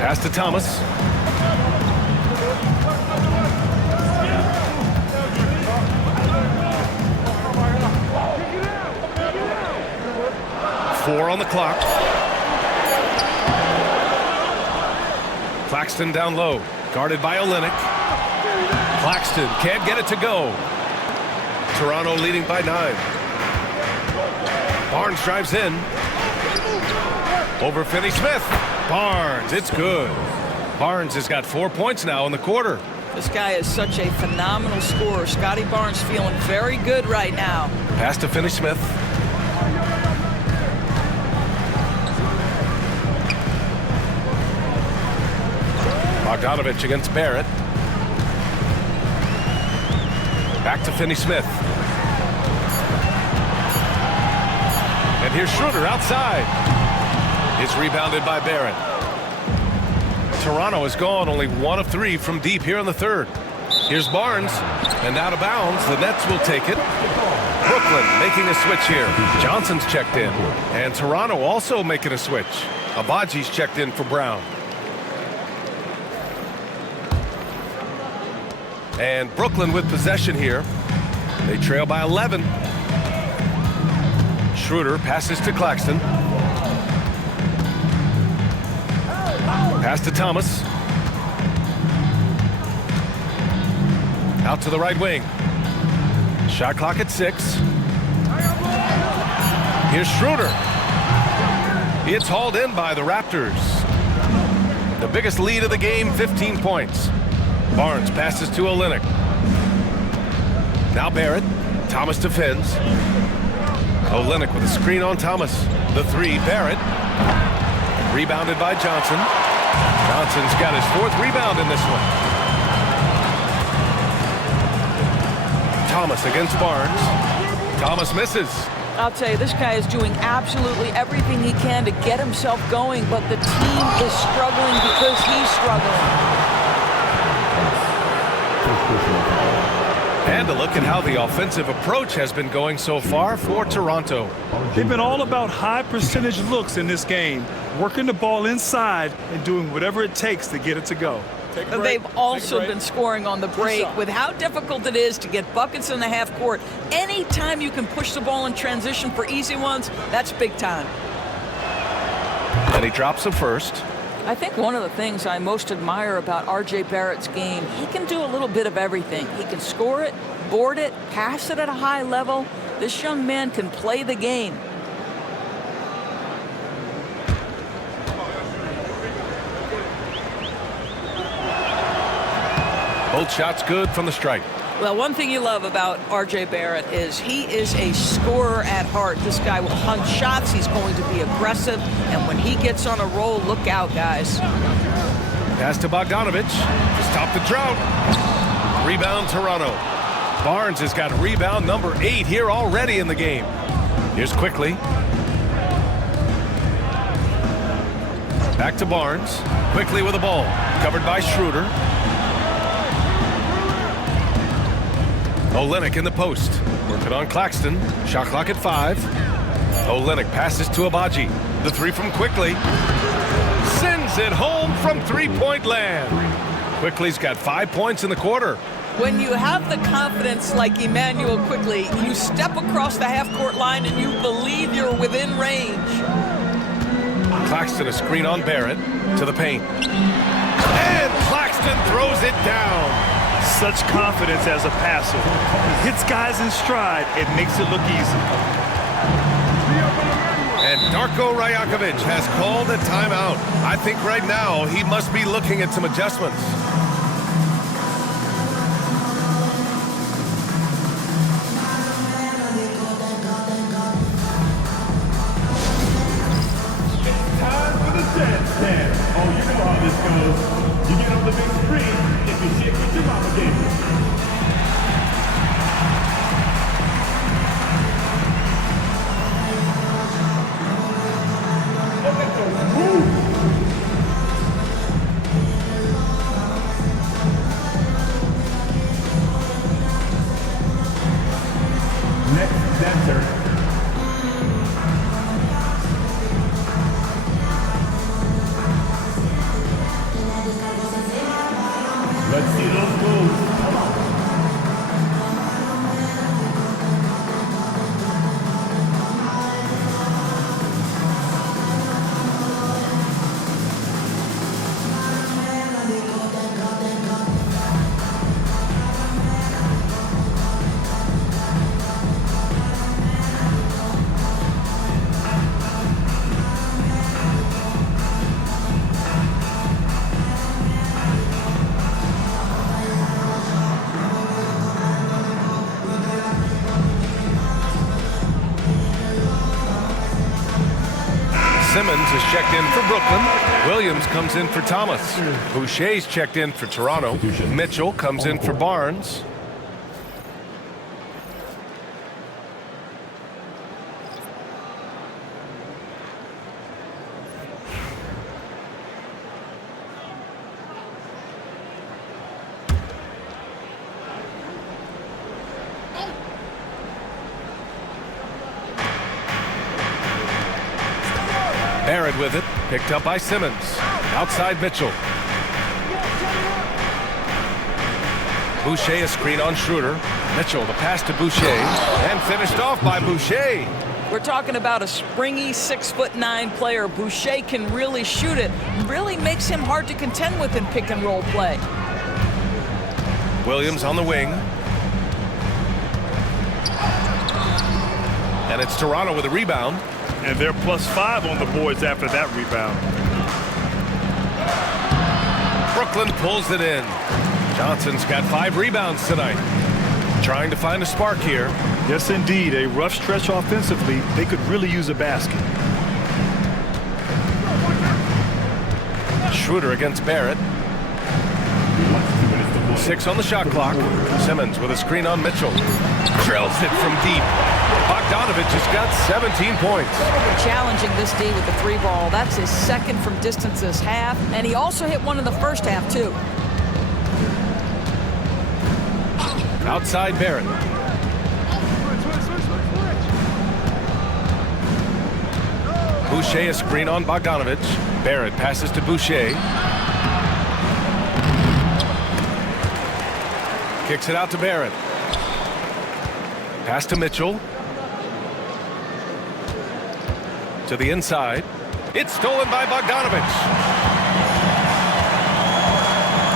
Pass to Thomas. Four on the clock. Claxton down low, guarded by Olynyk. Claxton can't get it to go. Toronto leading by 9. Barnes drives in. Over Finney-Smith. Barnes, it's good. Barnes has got 4 points now in the quarter. This guy is such a phenomenal scorer. Scotty Barnes feeling very good right now. Pass to Finney-Smith. Bogdanovich against Barrett. Back to Finney-Smith. And here's Schroeder outside. It's rebounded by Barrett. Toronto has gone only 1 of 3 from deep here in the 3rd. Here's Barnes, and out of bounds. The Nets will take it. Brooklyn making a switch here. Johnson's checked in. And Toronto also making a switch. Abaji's checked in for Brown. And Brooklyn with possession here. They trail by 11. Schroeder passes to Claxton. Pass to Thomas. Out to the right wing. Shot clock at 6. Here's Schroeder. It's hauled in by the Raptors. The biggest lead of the game, 15 points. Barnes passes to Olynyk. Now Barrett. Thomas defends. Olynyk with a screen on Thomas. The three, Barrett. Rebounded by Johnson. Johnson's got his 4th rebound in this one. Thomas against Barnes. Thomas misses. I'll tell you, this guy is doing absolutely everything he can to get himself going, but the team is struggling because he's struggling. And a look at how the offensive approach has been going so far for Toronto. They've been all about high percentage looks in this game, working the ball inside and doing whatever it takes to get it to go. They've also been scoring on the break with how difficult it is to get buckets in the half court. Anytime you can push the ball in transition for easy ones, that's big time. And he drops the first. I think one of the things I most admire about R.J. Barrett's game, he can do a little bit of everything. He can score it, board it, pass it at a high level. This young man can play the game. Both shots good from the stripe. Well, one thing you love about R.J. Barrett is he is a scorer at heart. This guy will hunt shots. He's going to be aggressive. And when he gets on a roll, look out, guys. Pass to Bogdanovich to stop the drought. Rebound, Toronto. Barnes has got rebound number 8 here already in the game. Here's Quickly. Back to Barnes. Quickly with the ball. Covered by Schroeder. Olynyk in the post. Working on Claxton. Shot clock at 5. Olynyk passes to Abaji. The three from Quickly. Sends it home from three-point land. Quickly's got 5 points in the quarter. When you have the confidence like Emmanuel Quickly, you step across the half-court line and you believe you're within range. Claxton a screen on Barrett to the paint. And Claxton throws it down. Such confidence as a passer. He hits guys in stride. It makes it look easy. And Darko Rajakovic has called a timeout. I think right now he must be looking at some adjustments. Time for the dance stand. Oh, you know how this goes. You get on the big screen if you shit with your mama gave you. Next dancer. Let's see those moves. Come on. Simmons is checked in for Brooklyn. Williams comes in for Thomas. Boucher's checked in for Toronto. Mitchell comes in for Barnes. Barrett with it, picked up by Simmons. Outside Mitchell. Boucher a screen on Schroeder. Mitchell the pass to Boucher and finished off by Boucher. We're talking about a springy 6'9" player. Boucher can really shoot it. Really makes him hard to contend with in pick and roll play. Williams on the wing. And it's Toronto with a rebound. And they're +5 on the boards after that rebound. Brooklyn pulls it in. Johnson's got 5 rebounds tonight. Trying to find a spark here. Yes, indeed. A rough stretch offensively. They could really use a basket. Schroeder against Barrett. 6 on the shot clock. Simmons with a screen on Mitchell. Drills it from deep. Bogdanovich has got 17 points. Challenging this D with the 3-ball. That's his second from distance this half, and he also hit one in the first half, too. Outside Barrett. Boucher a screen on Bogdanovich. Barrett passes to Boucher. Kicks it out to Barrett. Pass to Mitchell. To the inside. It's stolen by Bogdanovich.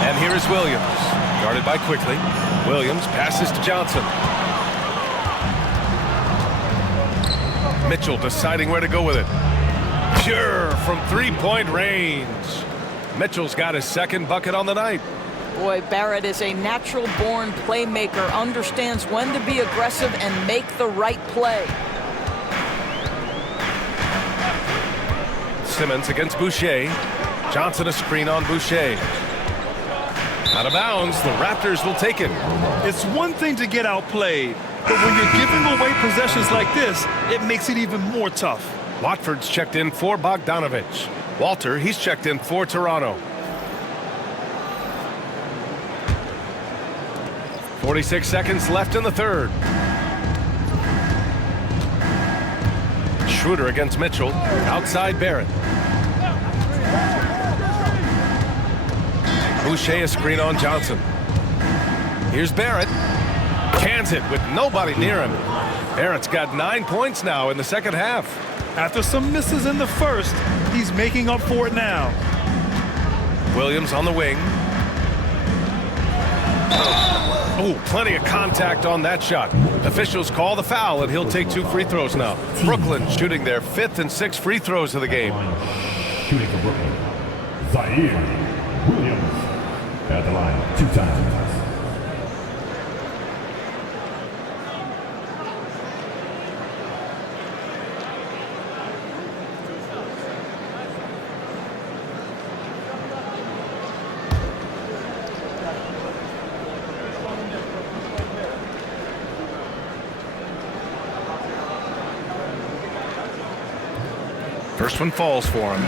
And here is Williams. Guarded by Quickly. Williams passes to Johnson. Mitchell deciding where to go with it. Pure from three-point range. Mitchell's got his second bucket on the night. Boy, Barrett is a natural-born playmaker, understands when to be aggressive and make the right play. Simmons against Boucher. Johnson a screen on Boucher. Out of bounds, the Raptors will take it. It's one thing to get outplayed, but when you're giving away possessions like this, it makes it even more tough. Watford's checked in for Bogdanovich. Walter, he's checked in for Toronto. 46 seconds left in the third. Schroeder against Mitchell. Outside Barrett. Boucher a screen on Johnson. Here's Barrett. Cans it with nobody near him. Barrett's got 9 points now in the second half. After some misses in the first, he's making up for it now. Williams on the wing. Oh, plenty of contact on that shot. Officials call the foul, and he'll take 2 free throws now. Brooklyn shooting their 5th and 6th free throws of the game. Shooting for Brooklyn, Zaire Williams at the line 2 times. First one falls for him.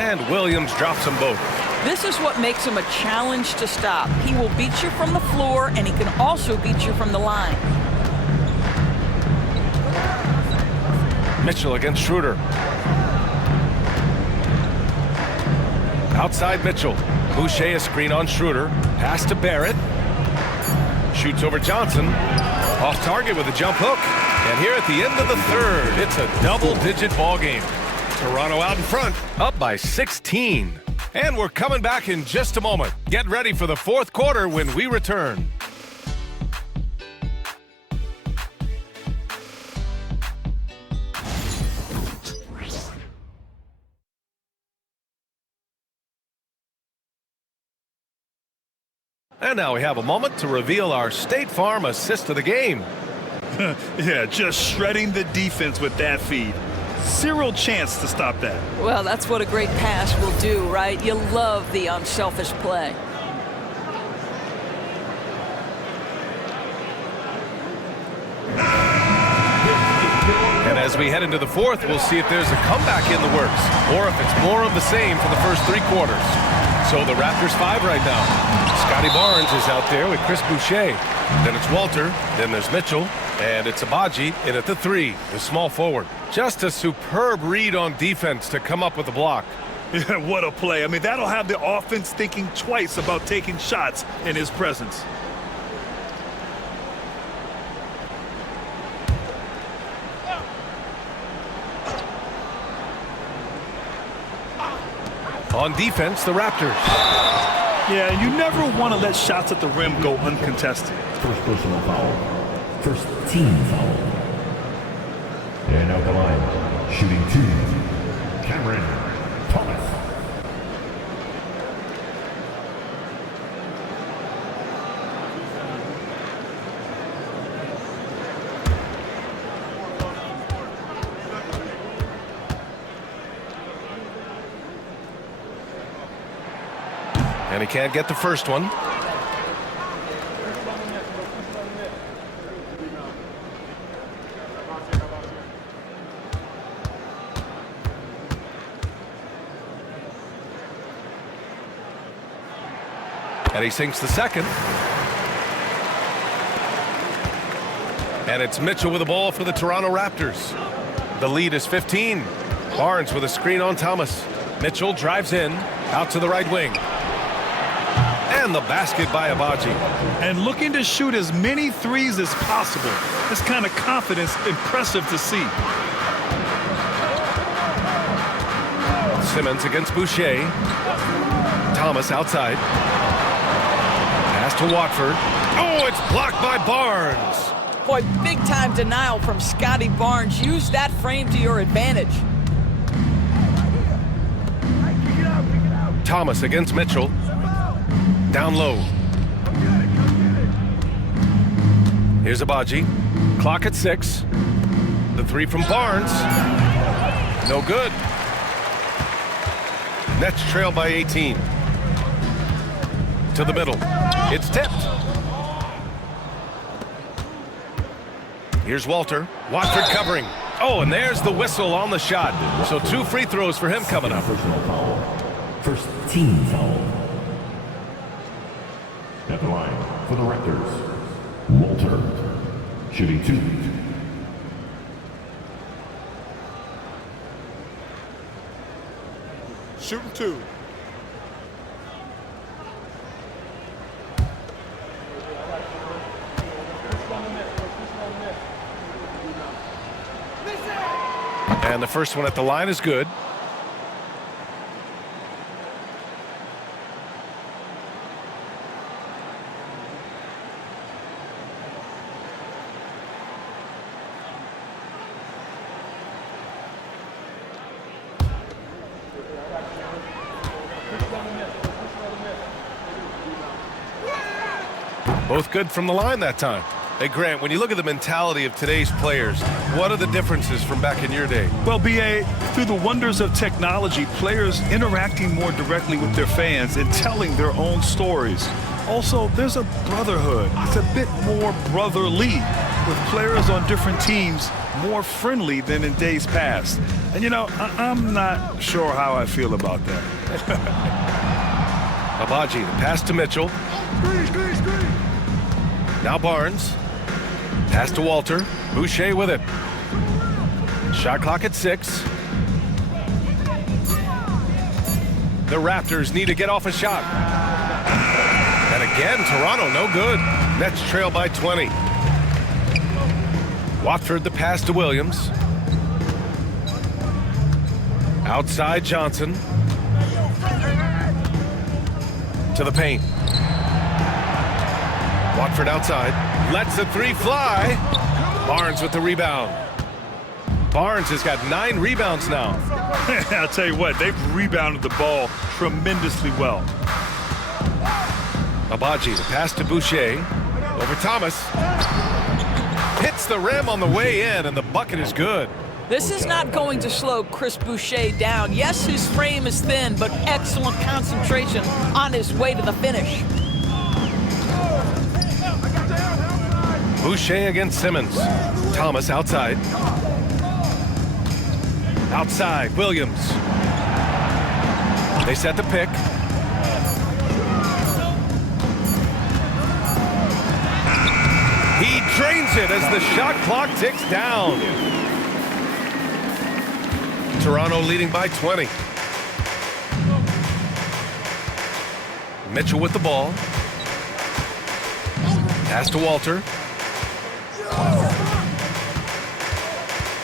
And Williams drops them both. This is what makes him a challenge to stop. He will beat you from the floor, and he can also beat you from the line. Mitchell against Schroeder. Outside Mitchell. Boucher a screen on Schroeder. Pass to Barrett. Shoots over Johnson. Off target with a jump hook. And here at the end of the third, it's a double-digit ball game. Toronto out in front, up by 16. And we're coming back in just a moment. Get ready for the fourth quarter when we return. And now we have a moment to reveal our State Farm assist of the game. Yeah, just shredding the defense with that feed. Zero chance to stop that. Well, that's what a great pass will do, right? You love the unselfish play. And as we head into the fourth, we'll see if there's a comeback in the works or if it's more of the same for the first 3 quarters. So the Raptors 5 right now. Scotty Barnes is out there with Chris Boucher. Then it's Walter. Then there's Mitchell. And it's Abaji in at the 3, the small forward. Just a superb read on defense to come up with the block. Yeah, what a play. I mean, that'll have the offense thinking twice about taking shots in his presence. On defense, the Raptors. Yeah, you never want to let shots at the rim go uncontested. First personal foul. First team foul. And out the line, shooting 2, Cameron Thomas. And he can't get the first one. And he sinks the second. And it's Mitchell with the ball for the Toronto Raptors. The lead is 15. Barnes with a screen on Thomas. Mitchell drives in, out to the right wing. And the basket by Abaji. And looking to shoot as many threes as possible. This kind of confidence, impressive to see. Simmons against Boucher. Thomas outside. Pass to Watford. Oh, it's blocked by Barnes. Boy, big-time denial from Scotty Barnes. Use that frame to your advantage. Thomas against Mitchell. Down low. Here's Abaji. Clock at 6. The three from Barnes. No good. Nets trail by 18. To the middle. It's tipped. Here's Walter. Watford covering. Oh, and there's the whistle on the shot. So 2 free throws for him coming up. Personal foul. First team foul. At the line for the Raptors, Walter, shooting 2. Shooting 2. And the first one at the line is good. Both good from the line that time. Hey, Grant, when you look at the mentality of today's players, what are the differences from back in your day? Well, B.A., through the wonders of technology, players interacting more directly with their fans and telling their own stories. Also, there's a brotherhood. It's a bit more brotherly, with players on different teams more friendly than in days past. And, you know, I'm not sure how I feel about that. Abaji, the pass to Mitchell. Now Barnes. Pass to Walter. Boucher with it. Shot clock at 6. The Raptors need to get off a shot. And again, Toronto, no good. Nets trail by 20. Watford, the pass to Williams. Outside Johnson. To the paint. Watford outside. Lets the 3 fly. Barnes with the rebound. Barnes has got 9 rebounds now. I'll tell you what, they've rebounded the ball tremendously well. Abaji, the pass to Boucher. Over Thomas. Hits the rim on the way in, and the bucket is good. This is not going to slow Chris Boucher down. Yes, his frame is thin, but excellent concentration on his way to the finish. Boucher against Simmons. Thomas outside. Outside, Williams. They set the pick. He drains it as the shot clock ticks down. Toronto leading by 20. Mitchell with the ball. Pass to Walter.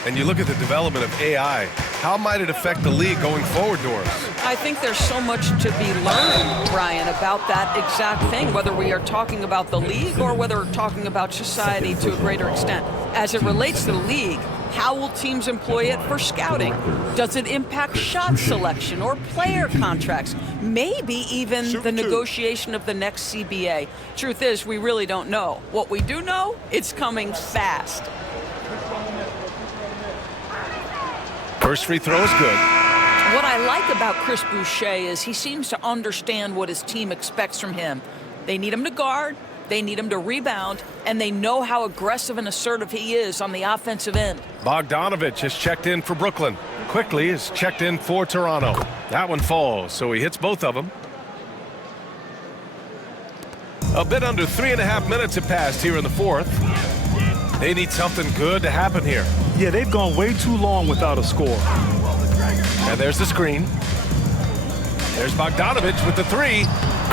And you look at the development of AI. How might it affect the league going forward, Doris? I think there's so much to be learned, Brian, about that exact thing, whether we are talking about the league or whether we're talking about society to a greater extent. As it relates to the league, how will teams employ it for scouting? Does it impact shot selection or player contracts? Maybe even the negotiation of the next CBA. Truth is, we really don't know. What we do know, it's coming fast. First free throw is good. What I like about Chris Boucher is he seems to understand what his team expects from him. They need him to guard, they need him to rebound, and they know how aggressive and assertive he is on the offensive end. Bogdanovich has checked in for Brooklyn. Quickly is checked in for Toronto. That one falls, so he hits both of them. A bit under 3.5 minutes have passed here in the fourth. They need something good to happen here. Yeah, they've gone way too long without a score. And there's the screen. There's Bogdanovich with the three.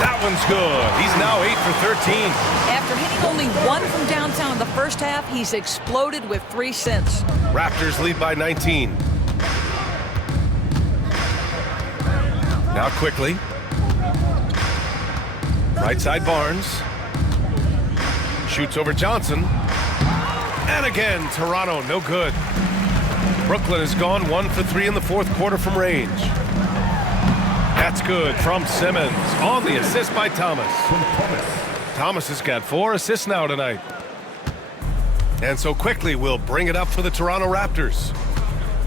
That one's good. He's now 8 for 13. After hitting only one from downtown in the first half, he's exploded with 3 since. Raptors lead by 19. Now quickly. Right side Barnes. Shoots over Johnson. And again, Toronto, no good. Brooklyn has gone 1 for 3 in the fourth quarter from range. That's good from Simmons on the assist by Thomas. Thomas has got 4 assists now tonight. And so quickly we'll bring it up for the Toronto Raptors.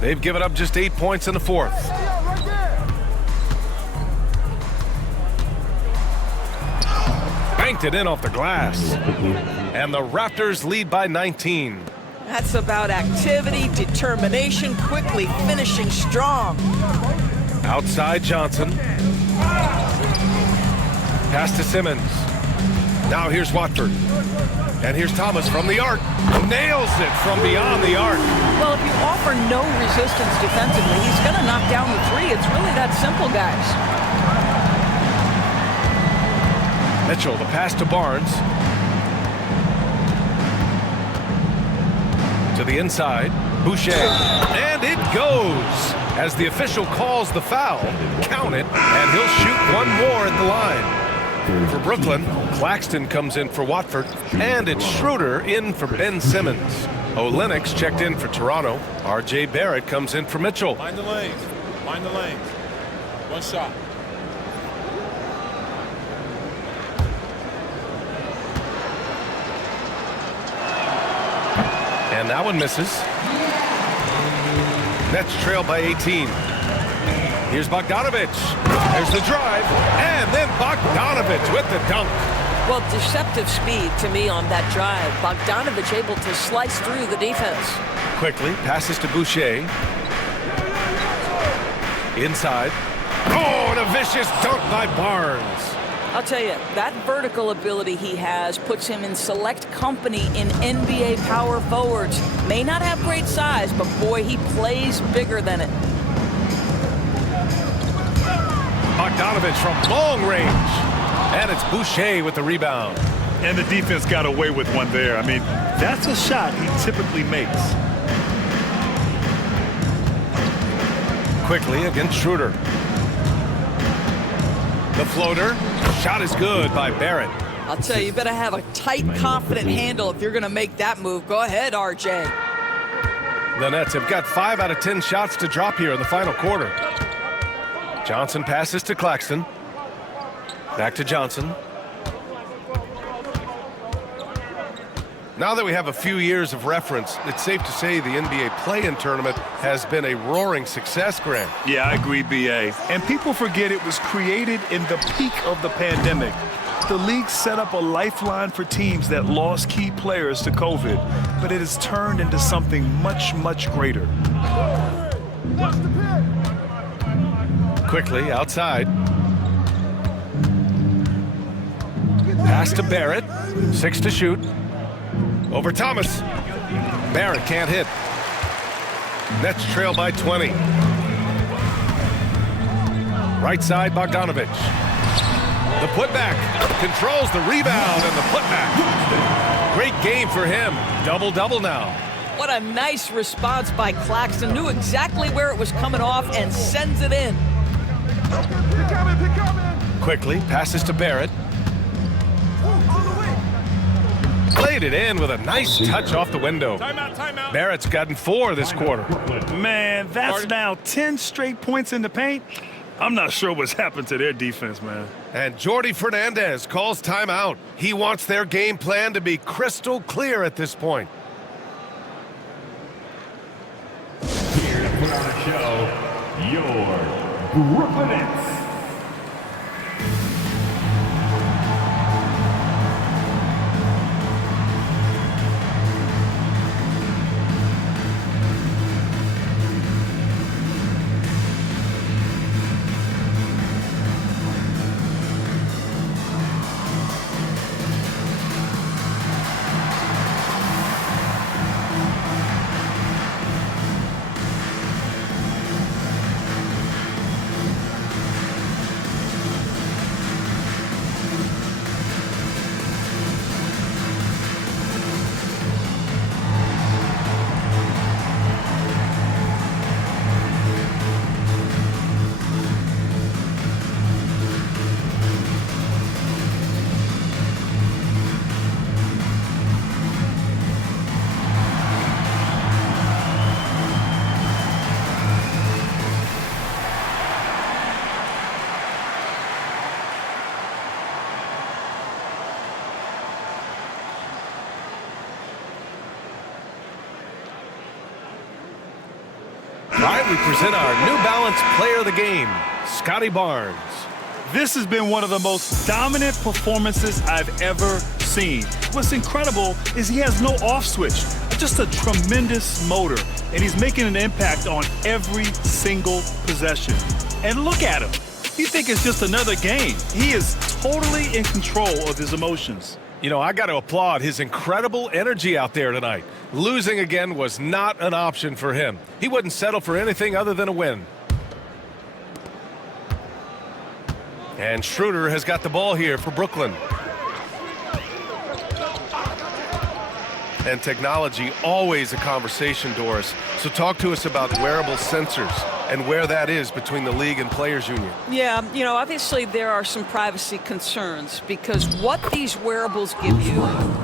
They've given up just 8 points in the fourth. Banked it in off the glass. And the Raptors lead by 19. That's about activity, determination, quickly finishing strong. Outside Johnson. Pass to Simmons. Now here's Watford. And here's Thomas from the arc. Nails it from beyond the arc. Well, if you offer no resistance defensively, he's going to knock down the three. It's really that simple, guys. Mitchell, the pass to Barnes. To the inside, Boucher, and it goes. As the official calls the foul, count it, and he'll shoot one more at the line. For Brooklyn, Claxton comes in for Watford, and it's Schroeder in for Ben Simmons. Olenek's checked in for Toronto. R.J. Barrett comes in for Mitchell. Mind the lanes. Mind the lanes. One shot. And that one misses. Nets trail by 18. Here's Bogdanovich. There's the drive. And then Bogdanovich with the dunk. Well, deceptive speed to me on that drive. Bogdanovich able to slice through the defense. Quickly passes to Boucher. Inside. Oh, and a vicious dunk by Barnes. I'll tell you, that vertical ability he has puts him in select company in NBA power forwards. May not have great size, but boy, he plays bigger than it. Bogdanovich from long range. And it's Boucher with the rebound. And the defense got away with one there. I mean, that's a shot he typically makes. Quickly against Schroeder. The floater. Shot is good by Barrett. I'll tell you, you better have a tight, confident handle if you're going to make that move. Go ahead, RJ. The Nets have got 5 out of 10 shots to drop here in the final quarter. Johnson passes to Claxton. Back to Johnson. Now that we have a few years of reference, it's safe to say the NBA play-in tournament has been a roaring success, Grant. Yeah, I agree, B.A. And people forget it was created in the peak of the pandemic. The league set up a lifeline for teams that lost key players to COVID, but it has turned into something much, much greater. Quickly outside. Pass to Barrett. 6 to shoot. Over Thomas. Barrett can't hit. Nets trail by 20. Right side, Bogdanovich. The putback. Controls the rebound and the putback. Great game for him. Double-double now. What a nice response by Claxton. Knew exactly where it was coming off and sends it in. Quickly passes to Barrett. Played it in with a nice touch off the window. Timeout. Barrett's gotten 4 this quarter. Man, that's now 10 straight points in the paint. I'm not sure what's happened to their defense, man. And Jordi Fernandez calls timeout. He wants their game plan to be crystal clear at this point. Here to put on a show, your Brooklyn Nets. All right, we present our New Balance player of the game, Scotty Barnes. This has been one of the most dominant performances I've ever seen. What's incredible is he has no off switch, just a tremendous motor, and he's making an impact on every single possession. And look at him. You think it's just another game. He is totally in control of his emotions. You know, I got to applaud his incredible energy out there tonight. Losing again was not an option for him. He wouldn't settle for anything other than a win. And Schroeder has got the ball here for Brooklyn. And technology, always a conversation, Doris. So talk to us about wearable sensors and where that is between the league and players union. Yeah, you know, obviously there are some privacy concerns because what these wearables give you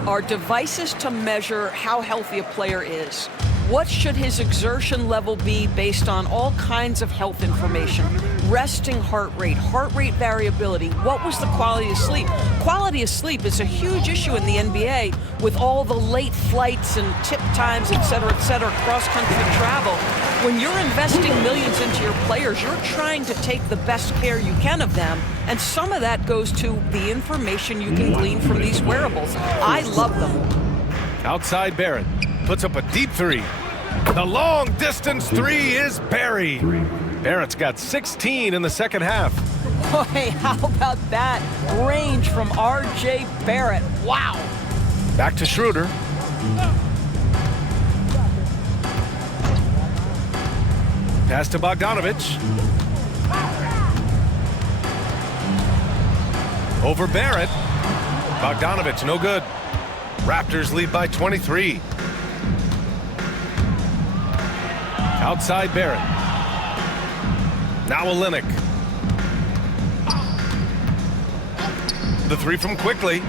are devices to measure how healthy a player is. What should his exertion level be based on all kinds of health information? Resting heart rate variability. What was the quality of sleep? Quality of sleep is a huge issue in the NBA with all the late flights and tip times, et cetera, cross-country travel. When you're investing millions into your players, you're trying to take the best care you can of them, and some of that goes to the information you can glean from these wearables. I love them. Outside Barrett puts up a deep 3. The long distance 3 is buried. Barrett's got 16 in the second half. Boy, how about that range from R.J. Barrett? Wow. Back to Schroeder. Pass to Bogdanovich. Over Barrett. Bogdanovich, no good. Raptors lead by 23. Outside Barrett. Now Olynyk. The 3 from Quickly.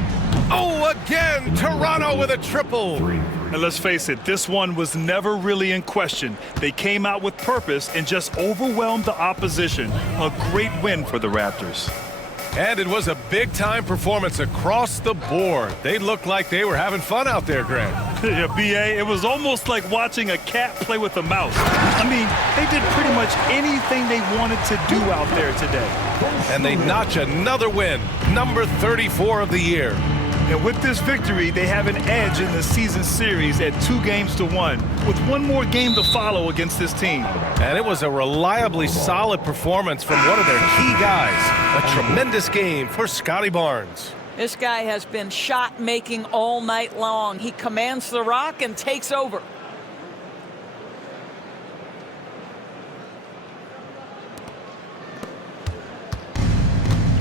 Oh, again, Toronto with a triple. And let's face it, this one was never really in question. They came out with purpose and just overwhelmed the opposition. A great win for the Raptors. And it was a big-time performance across the board. They looked like they were having fun out there, Grant. Yeah, B.A., it was almost like watching a cat play with a mouse. I mean, they did pretty much anything they wanted to do out there today. And they notch another win, number 34 of the year. And with this victory, they have an edge in the season series at 2-1, with one more game to follow against this team. And it was a reliably solid performance from one of their key guys. A tremendous game for Scotty Barnes. This guy has been shot-making all night long. He commands the rock and takes over.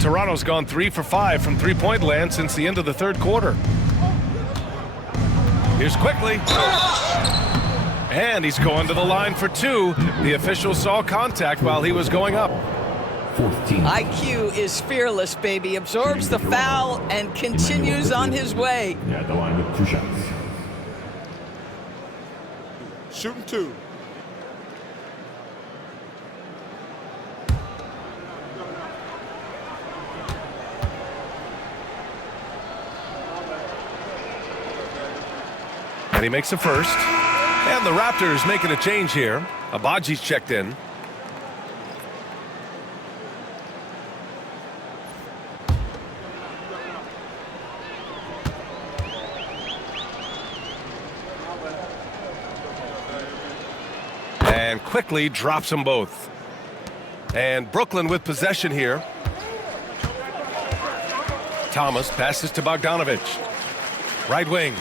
Toronto's gone 3 for 5 from three-point land since the end of the third quarter. Here's Quickly. And he's going to the line for 2. The official saw contact while he was going up. 14. IQ is fearless, baby. Absorbs the foul and continues on his way. At the line with 2 shots. Shooting 2. And he makes a first. And the Raptors making a change here. Abaji's checked in. And quickly drops them both. And Brooklyn with possession here. Thomas passes to Bogdanovich. Right wing.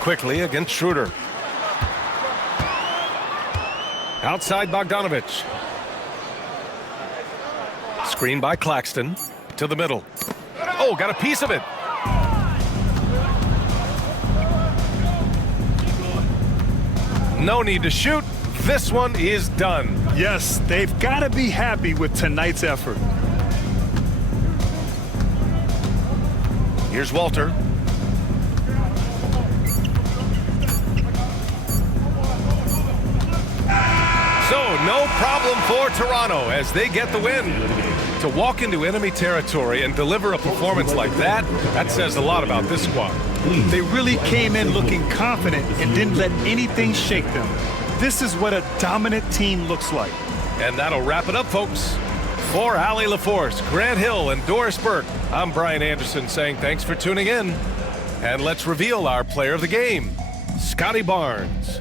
Quickly against Schroeder. Outside Bogdanovich. Screen by Claxton. To the middle. Oh, got a piece of it. No need to shoot. This one is done. Yes, they've got to be happy with tonight's effort. Here's Walter. So, no problem for Toronto as they get the win. To walk into enemy territory and deliver a performance like that, that says a lot about this squad. They really came in looking confident and didn't let anything shake them. This is what a dominant team looks like. And that'll wrap it up, folks. For Allie LaForce, Grant Hill, and Doris Burke, I'm Brian Anderson saying thanks for tuning in. And let's reveal our player of the game, Scotty Barnes.